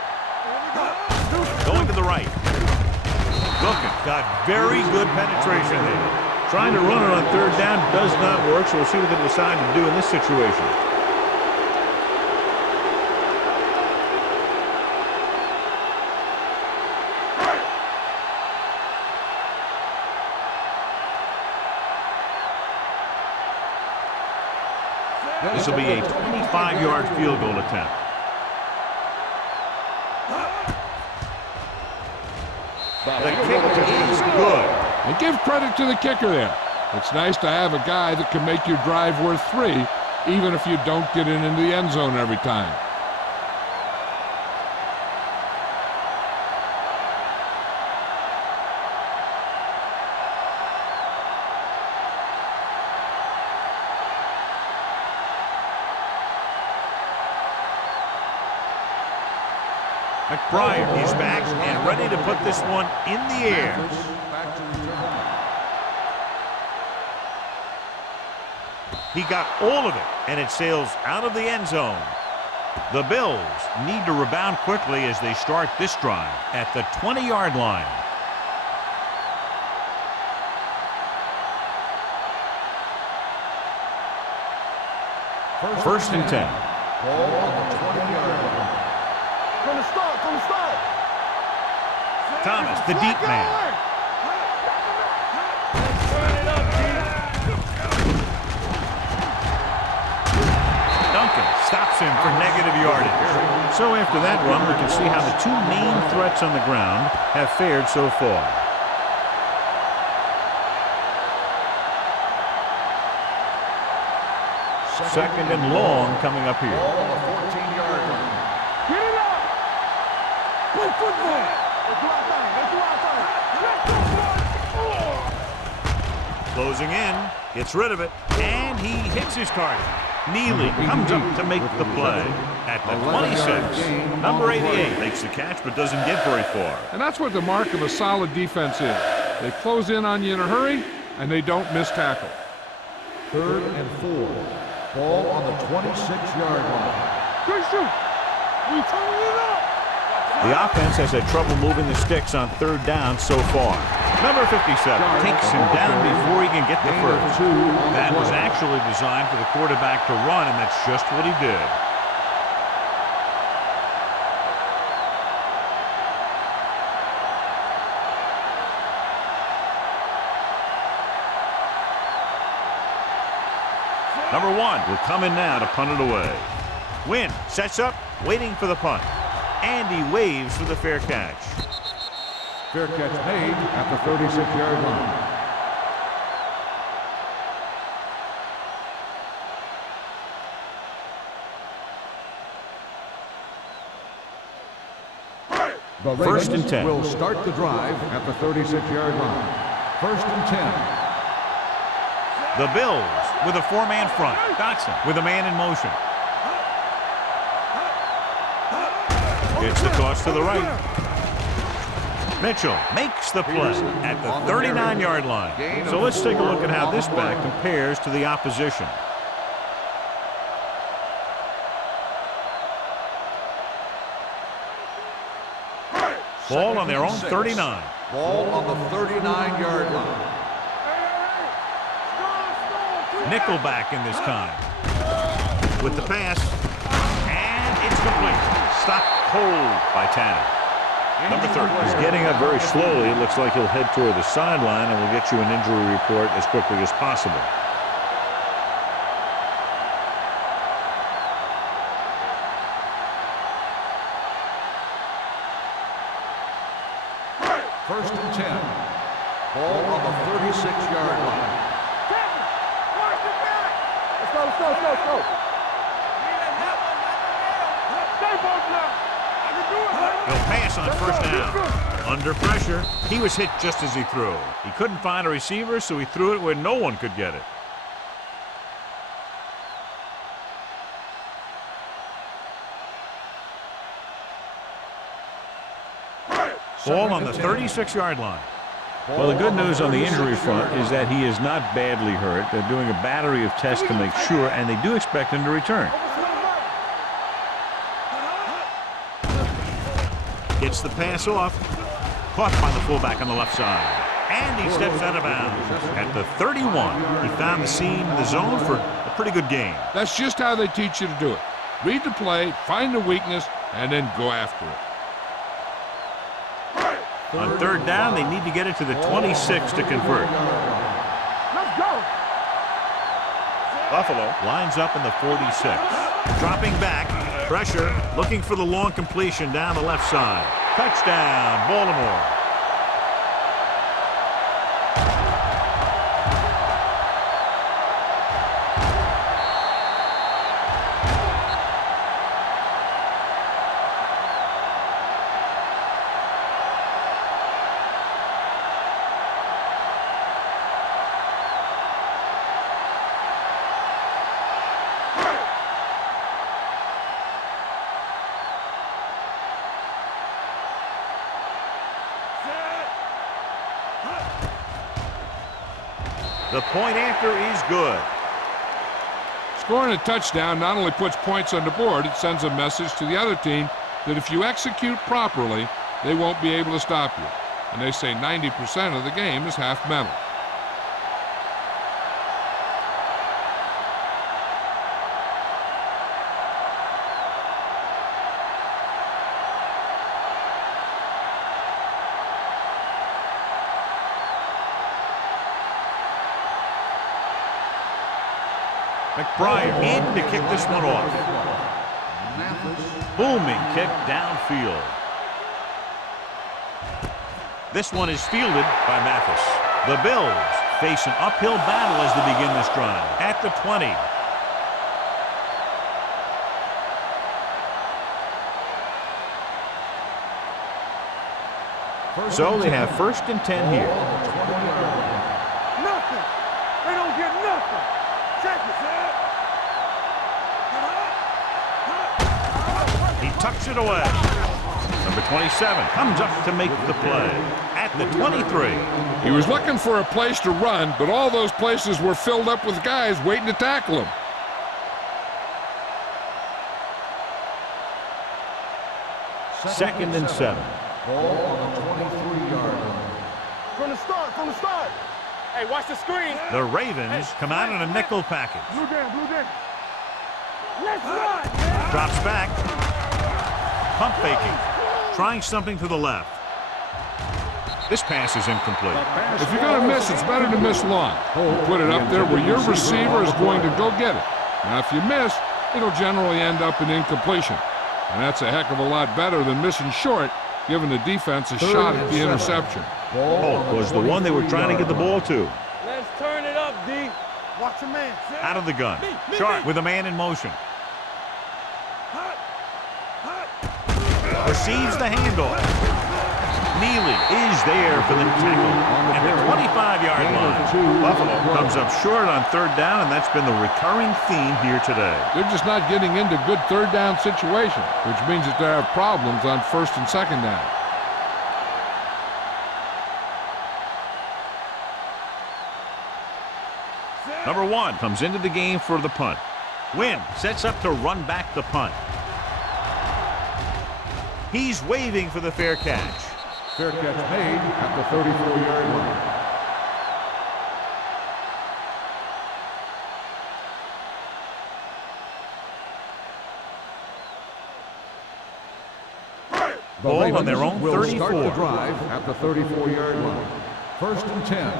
Going to the right. Looking, got very good penetration there. Trying to run it on 3rd down does not work, so we'll see what they decide to do in this situation. This will be a 25-yard field goal attempt. The kick is good. And give credit to the kicker there. It's nice to have a guy that can make your drive worth 3, even if you don't get it into the end zone every time. McBride is back and ready to put this one in the air. He got all of it, and it sails out of the end zone. The Bills need to rebound quickly as they start this drive at the 20-yard line. First and 10. Ball on the 20-yard line. From the start. Thomas, the deep man. Duncan stops him for negative yardage. So after that run, we can see how the two main threats on the ground have fared so far. Second and long coming up here. Ball on the 14-yard line. Get it up. Play football. Let's do our thing. Closing in, gets rid of it, and he hits his target. Neely comes up to make the play. At the 26, number 88 makes the catch but doesn't get very far. And that's what the mark of a solid defense is. They close in on you in a hurry, and they don't miss tackle. Third and 4. Ball on the 26-yard line. Good shoot. We turning it up. The offense has had trouble moving the sticks on third down so far. Number 57 takes him down before he can get the first. That was actually designed for the quarterback to run, and that's just what he did. Number 1 will come in now to punt it away. Wynn sets up, waiting for the punt. And he waves for the fair catch. Fair catch made at the 36-yard line. The First and 10. Will start the drive at the 36-yard line. First and 10. The Bills with a four-man front. Dotson with a man in motion. It's the toss to the right. Mitchell makes the play at the 39-yard line. So let's take a look at how this back compares to the opposition. Ball on their own 39. Ball on the 39-yard line. Nickelback in this time. With the pass. And it's complete. Stopped cold by Tanner. Number 30. He's getting up very slowly. It looks like he'll head toward the sideline, and we'll get you an injury report as quickly as possible. First and 10. Ball on the 36-yard line. Let's go. Stay both now. I can do it. He'll pass on first down. Under pressure, he was hit just as he threw. He couldn't find a receiver, so he threw it where no one could get it. Ball on the 36-yard line. Well, the good news on the injury front is that he is not badly hurt. They're doing a battery of tests to make sure, and they do expect him to return. Gets the pass off. Caught by the fullback on the left side. And he steps out of bounds. At the 31, he found the seam in the zone for a pretty good gain. That's just how they teach you to do it. Read the play, find the weakness, and then go after it. On third down, they need to get it to the 26 to convert. Let's go. Buffalo lines up in the 46. Dropping back. Pressure. Looking for the long completion down the left side. Touchdown, Baltimore. The point after is good. Scoring a touchdown not only puts points on the board, it sends a message to the other team that if you execute properly, they won't be able to stop you. And they say 90% of the game is half mental. McBride in to kick this one off. Booming kick downfield. This one is fielded by Mathis. The Bills face an uphill battle as they begin this drive at the 20. So they have 1st and 10 here. Nothing. They don't get nothing. Check it. He tucks it away. Number 27 comes up to make the play at the 23. He was looking for a place to run, but all those places were filled up with guys waiting to tackle him. Second and 7. Ball on the 23-yard line. From the start. Hey, watch the screen. The Ravens come out in a nickel package. Blue down. Let's run. Drops back. Pump faking. Trying something to the left. This pass is incomplete. If you're going to miss, it's better to miss long. Put it up there where your receiver is going to go get it. Now, if you miss, it'll generally end up in incompletion. And that's a heck of a lot better than missing short, giving the defense a shot at the interception. Holt was the one they were trying to get the ball to. Let's turn it up, D. Watch your man. Out of the gun. Sharp with a man in motion. Receives the handoff. Neely is there for the tackle at the 25-yard line. Buffalo comes up short on 3rd down, and that's been the recurring theme here today. They're just not getting into good 3rd down situations, which means that they have problems on 1st and 2nd down. Number 1 comes into the game for the punt. Wynn sets up to run back the punt. He's waving for the fair catch. Fair catch made at the 34-yard line. Ball on their own will 34. Start the drive at the 34-yard line. 1st and 10.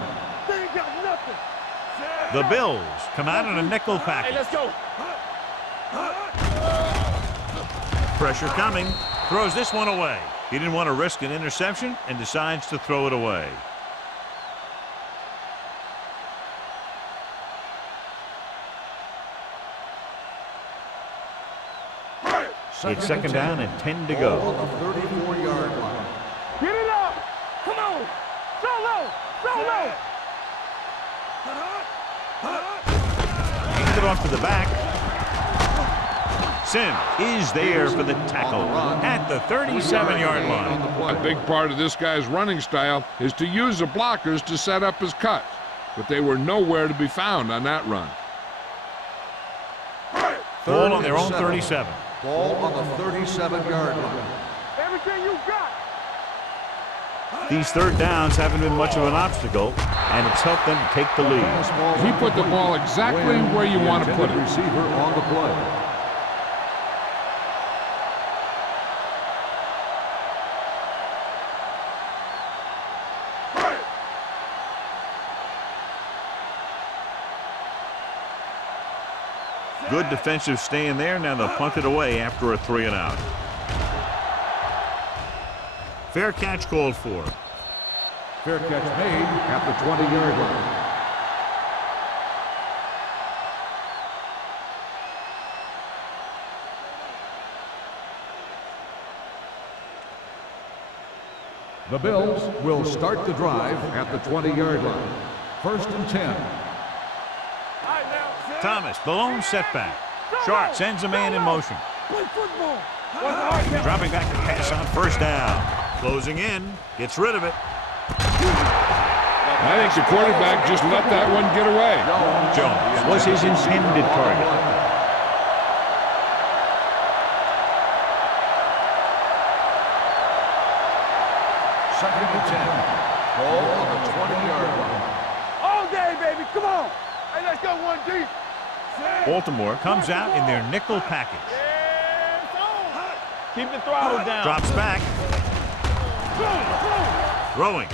They ain't got nothing. The Bills come out in a nickel package. Hey, let's go. Pressure coming. Throws this one away. He didn't want to risk an interception and decides to throw it away. It's 2nd down and 10 to go. On the 34-yard line. Get it up. Come on. Solo. Hands it off to the back. Sim is there for the tackle at the 37-yard line. A big part of this guy's running style is to use the blockers to set up his cuts, but they were nowhere to be found on that run. Ball on their own 37. Ball on the 37-yard line. Everything you got. These 3rd downs haven't been much of an obstacle, and it's helped them to take the lead. He put the ball exactly where you want to put it. Receiver on the play. Good defensive stand there. Now they'll punt it away after a 3-and-out. Fair catch called for. Fair catch made at the 20-yard line. The Bills will start the drive at the 20-yard line. 1st and 10. Thomas, the lone setback. Sharp sends a man in motion. Play football. Dropping back to pass on 1st down. Closing in. Gets rid of it. I think the quarterback just let that one get away. Jones was his intended target. Second and 10. Ball on the 20-yard line. All day, baby. Come on. Hey, let's go one deep. Baltimore comes out in their nickel package. Keep the throttle down. Drops back. Throwing.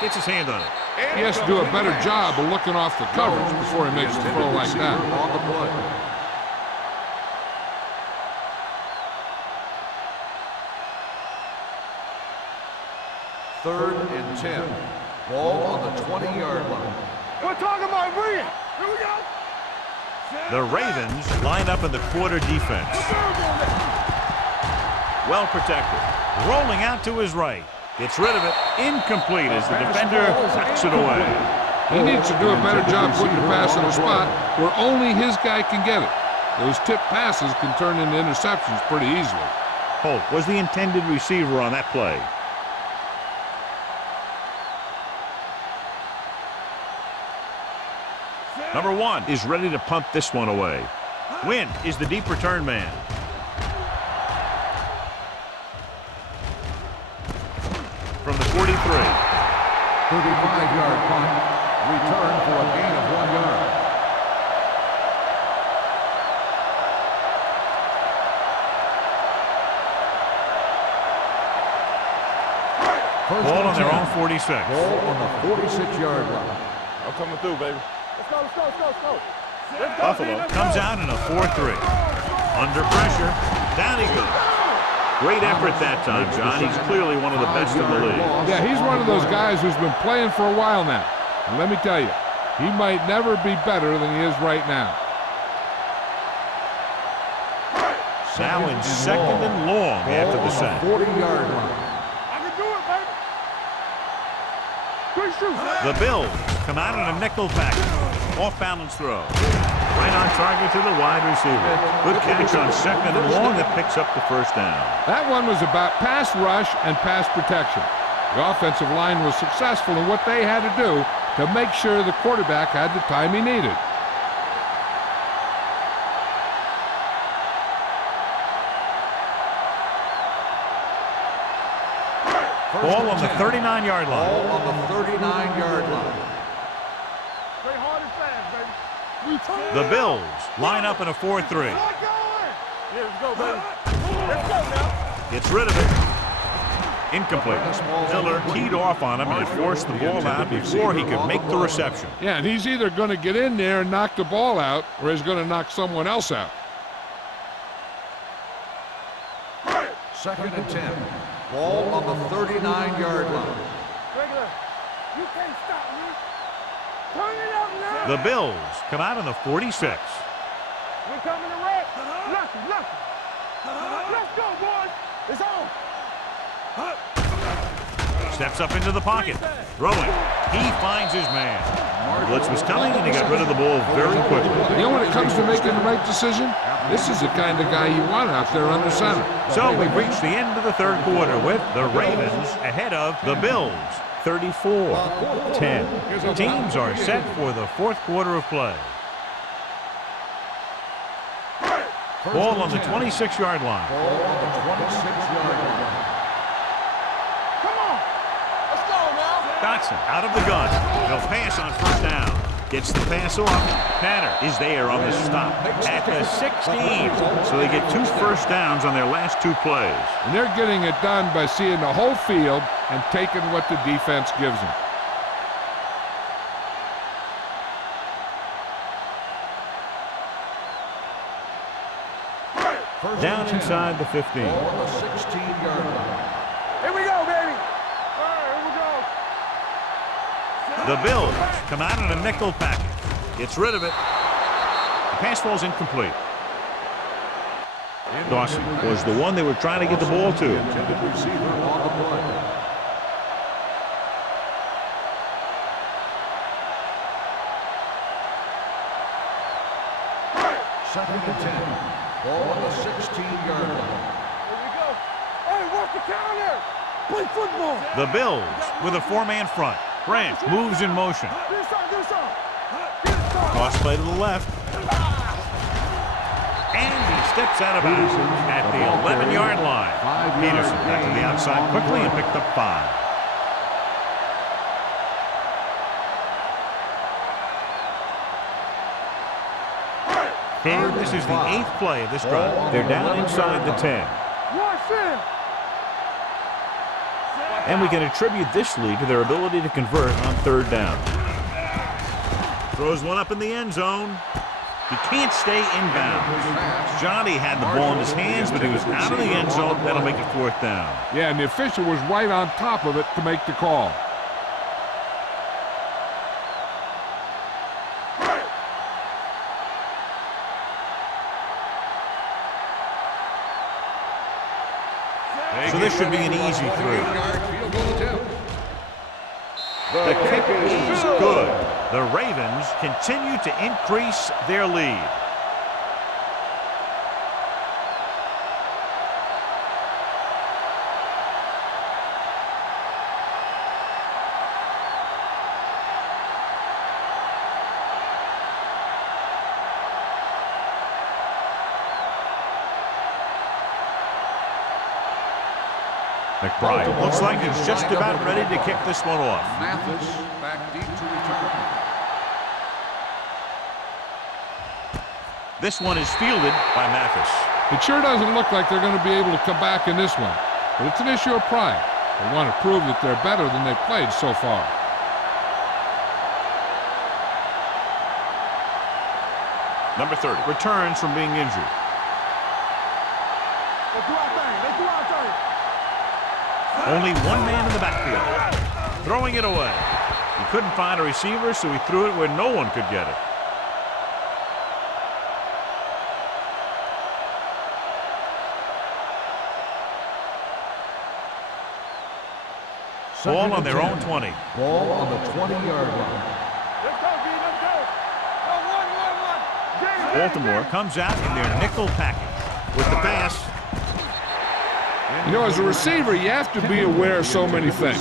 Gets his hand on it. He has to do a better job of looking off the coverage before he makes a throw like that. On the play. Third and 10. Ball on the 20-yard line. We're talking about Rhea. Here we go. The Ravens line up in the quarter defense. Well protected. Rolling out to his right. Gets rid of it. Incomplete as the defender knocks it away. He needs to do a better job putting the pass in a spot where only his guy can get it. Those tip passes can turn into interceptions pretty easily. Holt was the intended receiver on that play. Number 1 is ready to punt this one away. Wynn is the deep return man. From the 43. 35-yard punt. Return for a gain of 1 yard. Ball on their own 46. Ball on the 46-yard line. I'm coming through, baby. Let's go, let's go, let's go, let's go. Buffalo comes out in a 4-3. Under pressure. Down he goes. Great effort that time, John. He's clearly one of the best in the league. Yeah, he's one of those guys who's been playing for a while now. And let me tell you, he might never be better than he is right now. Now in second and long after the sack. 40-yard line. I can do it, baby. Good shoot. The Bills come out in a nickel package. Off-balance throw. Right on target to the wide receiver. Good catch on second and long that picks up the first down. That one was about pass rush and pass protection. The offensive line was successful in what they had to do to make sure the quarterback had the time he needed. Ball on the 39-yard line. Ball on the 39-yard line. Play hard and fast, baby. The Bills line up in a 4-3. Yeah, let's go, baby. Let's go now. Gets rid of it. Incomplete. Miller keyed off on him and it forced the ball out before he could make the reception. Yeah, and he's either going to get in there and knock the ball out or he's going to knock someone else out. Second and 10. Ball on the 39-yard line. Regular. You can't stop me. Turn it up now. The Bills come out in the 46. We're coming to wreck. Lucky, lucky. Let's go, boys. It's on. Steps up into the pocket. Throwing. He finds his man. Blitz was coming and he got rid of the ball very quickly. You know, when it comes to making the right decision, this is the kind of guy you want out there under center. So we've reached the end of the third quarter with the Ravens ahead of the Bills. 34-10. Teams are set for the fourth quarter of play. Ball on the 26-yard line. Ball on the 26-yard line. Come on. Let's go now. Dotson out of the gun. He'll pass on first down. Gets the pass off. Tanner is there on the stop at the 16. So they get 2 first downs on their last 2 plays. And they're getting it done by seeing the whole field and taking what the defense gives them. Down inside the 15. Ball on the 16-yard line. Here we go, baby. All right, here we go. The Bills come out in a nickel package. Gets rid of it. The pass falls incomplete. Dawson was the one they were trying to get the ball to. Intended receiver on the play. Second and 10. Ball on the 16-yard line. Here we go. Hey, work the counter. Play football. The Bills with a 4-man front. Branch moves in motion. Do something, do something. Toss play to the left. And he steps out of bounds at the 11-yard line. Peterson got to the outside quickly and picked up 5. And this is the 8th play of this drive. They're down inside the 10. And we can attribute this lead to their ability to convert on 3rd down. Throws one up in the end zone. He can't stay inbounds. Johnny had the ball in his hands, but he was out of the end zone. That'll make it 4th down. Yeah, and the official was right on top of it to make the call. So this should be an easy 3. The kick is good. The Ravens continue to increase their lead. McBride looks like he's just about ready to kick this one off. Mathis back deep to return. This one is fielded by Mathis. It sure doesn't look like they're going to be able to come back in this one, but it's an issue of pride. They want to prove that they're better than they've played so far. Number 30 returns from being injured. Let's do our thing. Let's do our thing. Only one man in the backfield. Throwing it away. He couldn't find a receiver, so he threw it where no one could get it. Ball on their own 20. Ball on the 20-yard line. Let's go, B. Let's go. Go, 1, 1, 1. Baltimore comes out in their nickel package with the pass. You know, as a receiver, you have to be aware of so many things.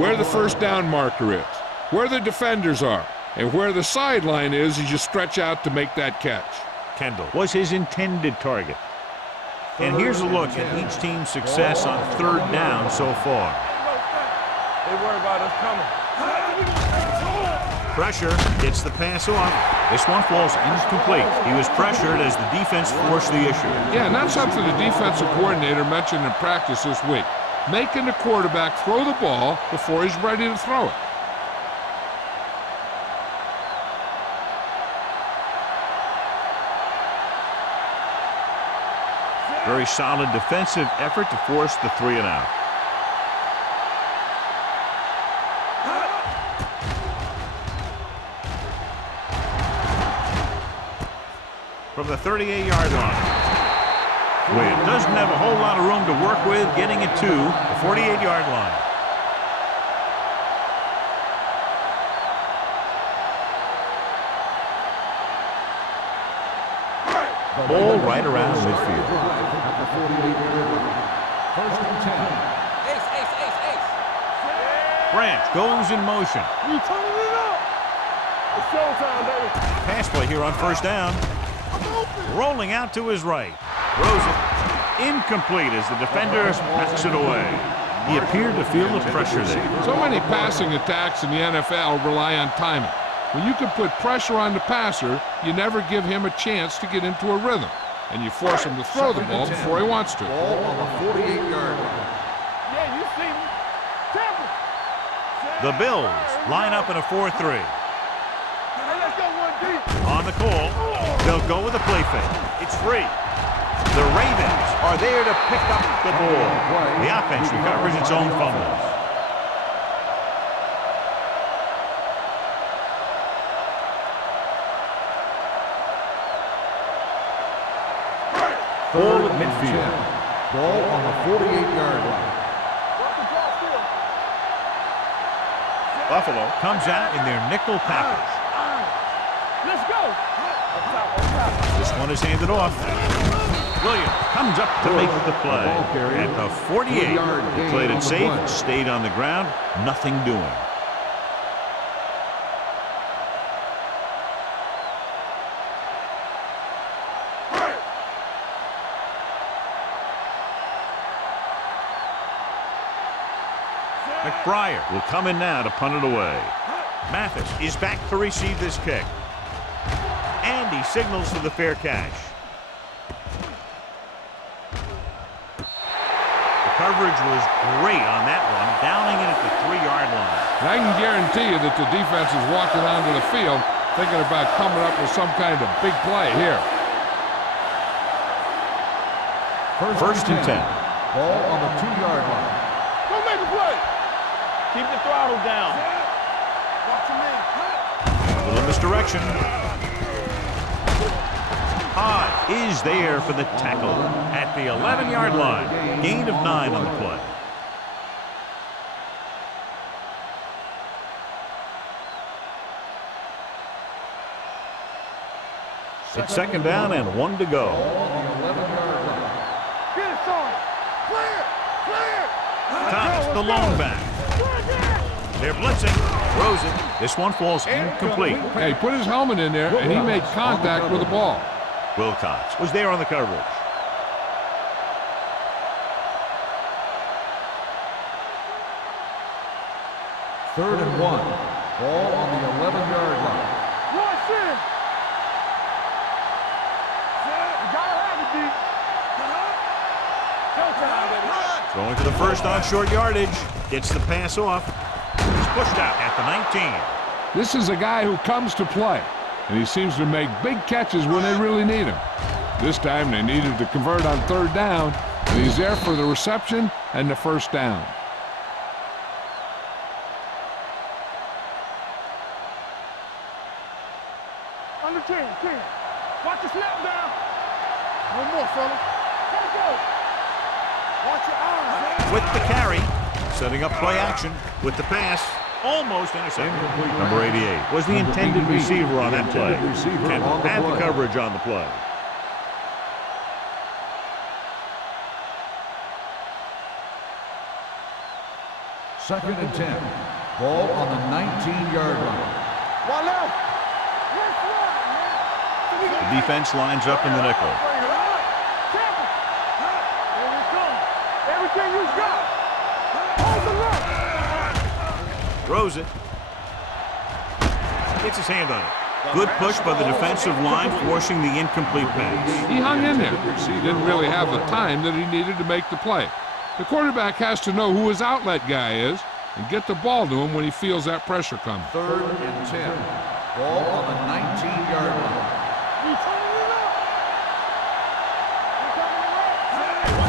Where the 1st down marker is, where the defenders are, and where the sideline is as you stretch out to make that catch. Kendall was his intended target. And here's a look at each team's success on 3rd down so far. They worry about us coming. Pressure gets the pass off. This one falls incomplete. He was pressured as the defense forced the issue. Yeah, and that's something the defensive coordinator mentioned in practice this week. Making the quarterback throw the ball before he's ready to throw it. Very solid defensive effort to force the 3 and out. From the 38-yard line. Williams doesn't have a whole lot of room to work with, getting it to the 48-yard line. Ball right around midfield. 1st and 10. Branch goes in motion. We turning it up. It's showtime, baby. Pass play here on 1st down. Rolling out to his right. Throws it incomplete as the defender backs it away. He appeared to feel the pressure there. So many passing attacks in the NFL rely on timing. When you can put pressure on the passer, you never give him a chance to get into a rhythm, and you force him to throw the ball before he wants to. Ball on the 48-yard line. Yeah, you see me. Temple. The Bills line up in a 4-3. Hey, let's go 1 deep. On the call, they'll go with a play fake. It's free. The Ravens are there to pick up the ball. The offense recovers its own fumbles. Ball at midfield. Ball on the 48-yard line. Buffalo comes out in their nickel package. Let's go. Up top. This one is handed off. Williams comes up to make the play. At the 48, he played it safe, stayed on the ground, nothing doing. McBriar will come in now to punt it away. Mathis is back to receive this kick. And he signals for the fair catch. The coverage was great on that one, downing it at the 3-yard line. And I can guarantee you that the defense is walking onto the field thinking about coming up with some kind of big play here. First and 10. Ball on the 2-yard line. Go make a play. Keep the throttle down. Watch your man. A little misdirection. Hodge is there for the tackle at the 11-yard line. Gain of 9 on the play. It's second down and 1 to go. Get it, son. Clear. Clear. Thomas, the lone back. They're blitzing. Throws it. This one falls incomplete. Yeah, he put his helmet in there, and he made contact with the ball. Wilcox was there on the coverage. Third and 1. Ball on the 11-yard line. Rush in. You gotta have it, D. Showtime, baby. Going for the first on short yardage. Gets the pass off. He's pushed out at the 19. This is a guy who comes to play, and he seems to make big catches when they really need him. This time they needed to convert on 3rd down, and he's there for the reception and the first down. Under 10. Watch the snap down. One more, fella. Take go. Watch your eyes. With the carry. Setting up play action with the pass. Almost intercepted. Number 88 was the intended receiver on that play. And had the coverage on the play. Second and 10. Ball on the 19-yard line. One left. The defense lines up in the nickel. Everything you got. Hold the left. Throws it. Gets his hand on it. Good push by the defensive line, forcing the incomplete pass. He hung in there. He didn't really have the time that he needed to make the play. The quarterback has to know who his outlet guy is and get the ball to him when he feels that pressure coming. Third and 10. Ball on the 19-yard line.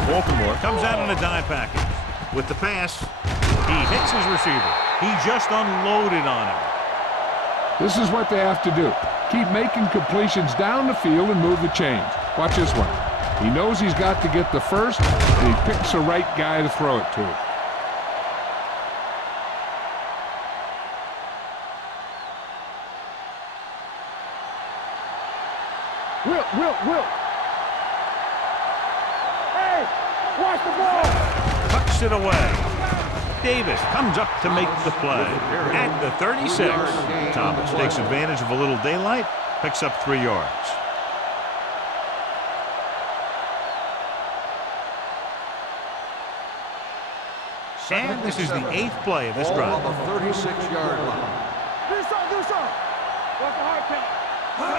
Baltimore comes out in a dime package. With the pass, he hits his receiver. He just unloaded on him. This is what they have to do. Keep making completions down the field and move the chains. Watch this one. He knows he's got to get the first, and he picks the right guy to throw it to. Will. Hey, watch the ball. Tucks it away. Davis comes up to make the play. At the 36, Thomas takes advantage of a little daylight, picks up 3 yards. And this is the 8th play of this Ball drive. on the 36-yard line. Do something. Watch the hard count.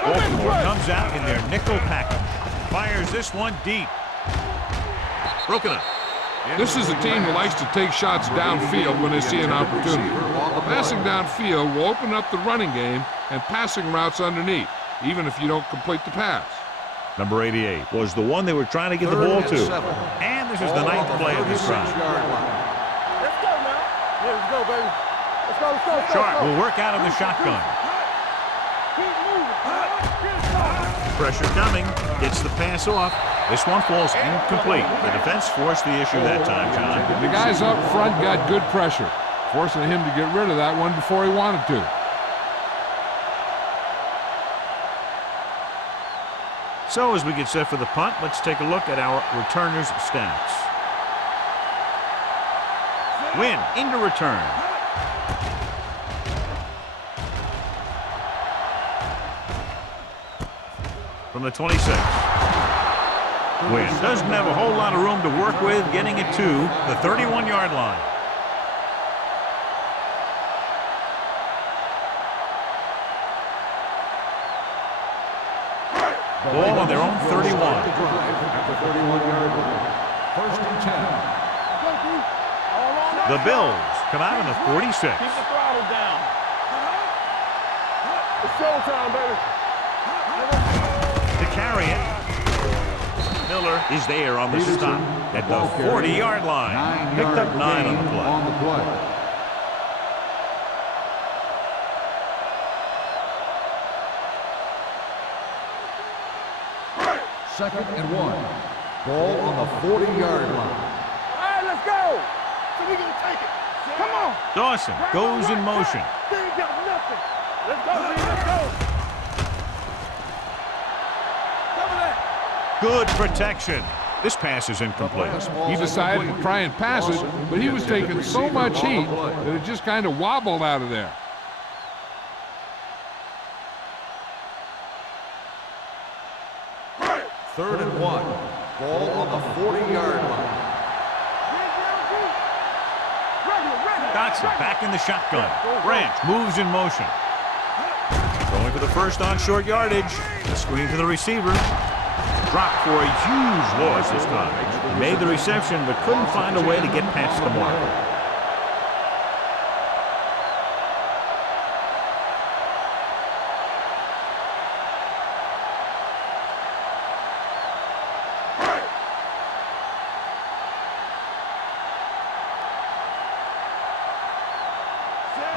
Baltimore comes out in their nickel package. Fires this one deep. Broken up. This is a team that likes to take shots downfield when they see an opportunity. Passing downfield will open up the running game and passing routes underneath, even if you don't complete the pass. Number 88 was the one they were trying to get the ball to. And this is the 9th play of this drive. Let's go now. Yeah, let's go, baby. Let's go. Sharp will work out of the shotgun. Keep moving. Pressure coming. Gets the pass off. This one falls incomplete. The defense forced the issue that time, John. The guys up front got good pressure, forcing him to get rid of that one before he wanted to. So as we get set for the punt, let's take a look at our returners' stats. Win into return. From the 26. Win doesn't have a whole lot of room to work with, getting it to the 31-yard line. Ball on their own 31. At the 31-yard line. First and 10. The Bills come out on the 46. Keep the throttle down. It's showtime, baby. To carry it. Miller is there on the stop at the 40-yard line. Picked up 9 on the play. Second and 1. Ball on the 40-yard line. All right, let's go. So we gonna take it. Come on. Dawson goes in motion. They ain't got nothing. Let's go, Lee. Let's go. Cover that. Good protection. This pass is incomplete. He decided to try and pass it, but he was taking so much heat that it just kind of wobbled out of there. Third and 1. Ball on the 40-yard line. Dotson back in the shotgun. Branch moves in motion. Going for the first on short yardage. The screen to the receiver. Dropped for a huge loss this time. Made the reception, but couldn't find a way to get past the mark.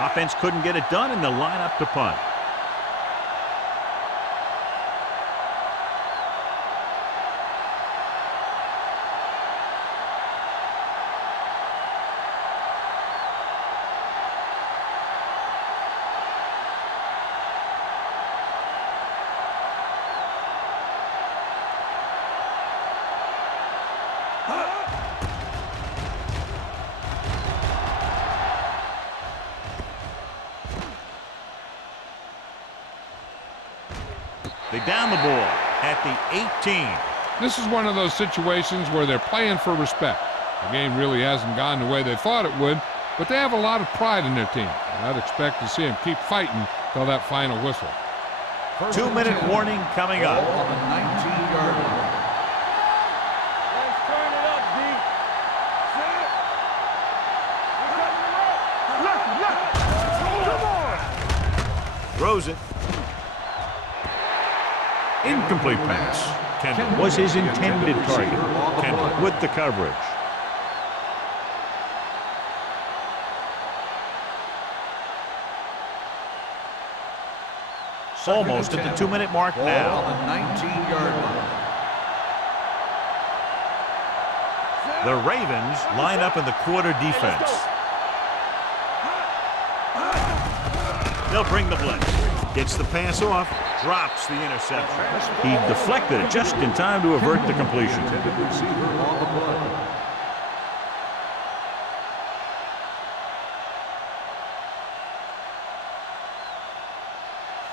Offense couldn't get it done, and they'll line up to punt. They down the ball at the 18. This is one of those situations where they're playing for respect. The game really hasn't gone the way they thought it would, but they have a lot of pride in their team. I'd expect to see them keep fighting till that final whistle. 2-minute warning coming up. Ball on the 19-yard line. Let's turn it up, D. Set. Come on. Throws it. Incomplete pass. Kendall was his intended target. Kendall with the coverage. Almost at the 2-minute mark now. On the 19-yard line. The Ravens line up in the quarter defense. They'll bring the blitz. Gets the pass off, drops the interception. He deflected it just in time to avert the completion. Receiver on the play.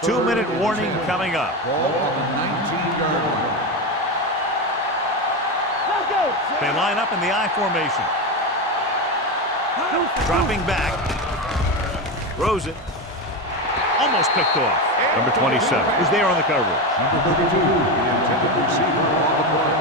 Two-minute warning coming up. Ball on the 19-yard line. Let's go. They line up in the I formation. Dropping back. Throws it. Almost picked off. Number 27 was there on the coverage. Number 32, the intended receiver on the play.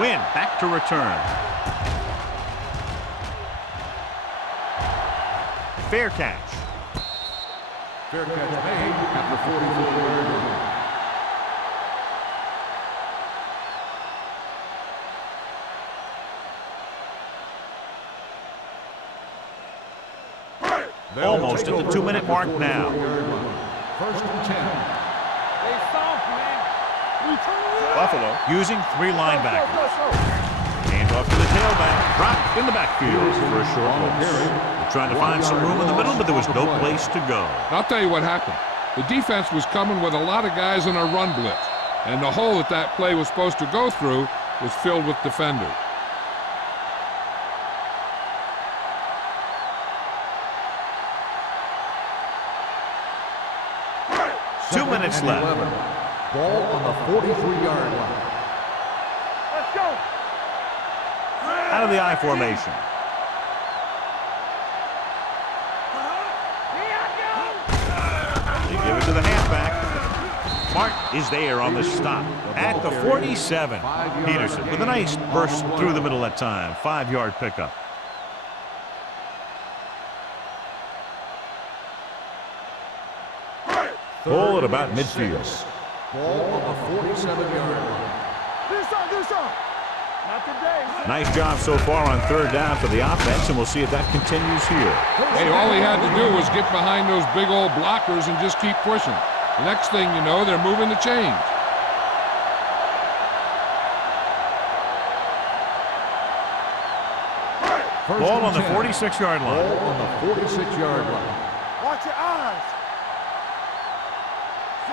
Win back to return. Fair catch. Fair catch made at the 44-yard line. Almost at the 2-minute mark now. First and 10. They soft, man. We turn it up. Buffalo using 3 linebackers. Hand off to the tailback. Dropped in the backfield for a short loss. They're trying to find some room in the middle, but there was no place to go. I'll tell you what happened. The defense was coming with a lot of guys in a run blitz, and the hole that play was supposed to go through was filled with defenders. Two minutes left. Ball on the 43-yard line. out of the I formation. They give it to the halfback. Martin is there on the stop at the 47. Peterson with a nice burst through the middle that time. 5-yard pickup. Ball at about midfield. Ball on the 47-yard line. Do some. Not today. Nice job so far on third down for the offense, and we'll see if that continues here. Hey, all he had to do was get behind those big old blockers and just keep pushing. The next thing you know, they're moving the chains. Ball on the 46-yard line. Ball on the 46-yard line. Watch your eyes.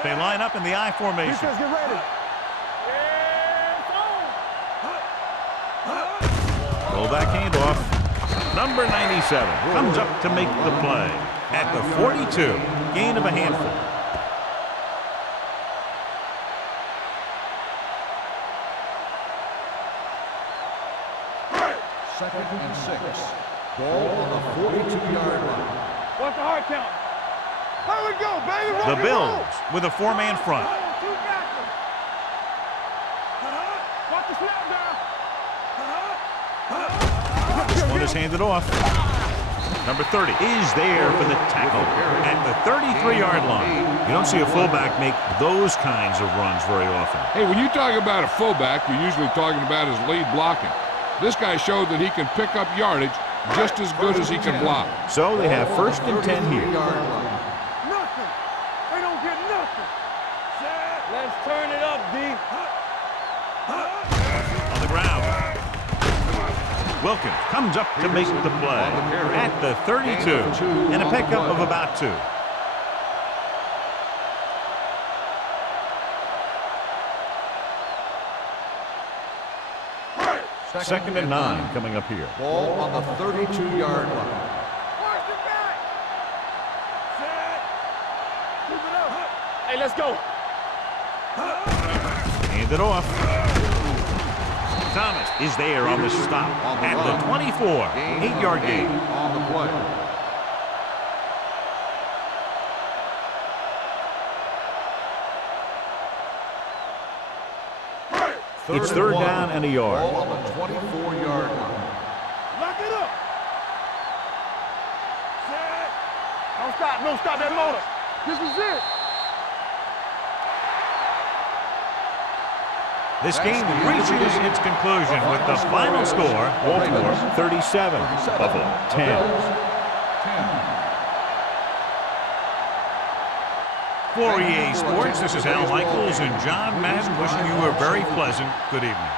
They line up in the I formation. Defense, get ready. Roll back handoff. Number 97 comes up to make the play at the 42. Gain of a handful. Second and 6. Ball on the 42-yard line. What's the hard count? Here we go, baby. The Bills with a 4-man front. Watch the snap down. This one is handed off. Number 30 is there for the tackle at the 33-yard line. You don't see a fullback make those kinds of runs very often. Hey, when you talk about a fullback, you're usually talking about his lead blocking. This guy showed that he can pick up yardage just as good as he can block. So they have first and 10 here. Nothing. They don't get nothing. Let's turn it up, D. On the ground. Wilkins comes up to make the play at the 32 and a pickup of about 2. Second and 9 coming up here. Ball on the 32-yard line. Watch it back. Set. Keep it up. Hey, let's go. Hand it off. Thomas is there on the stop at the 24. 8-yard gain. On the play. It's third down and a yard. Ball on the 24-yard line. Lock it up. Set. Don't stop that motor. This is it. This game reaches its conclusion with the final score, Baltimore 37, Buffalo 10. For EA Sports, this is Al Michaels and John Madden wishing you a very pleasant good evening.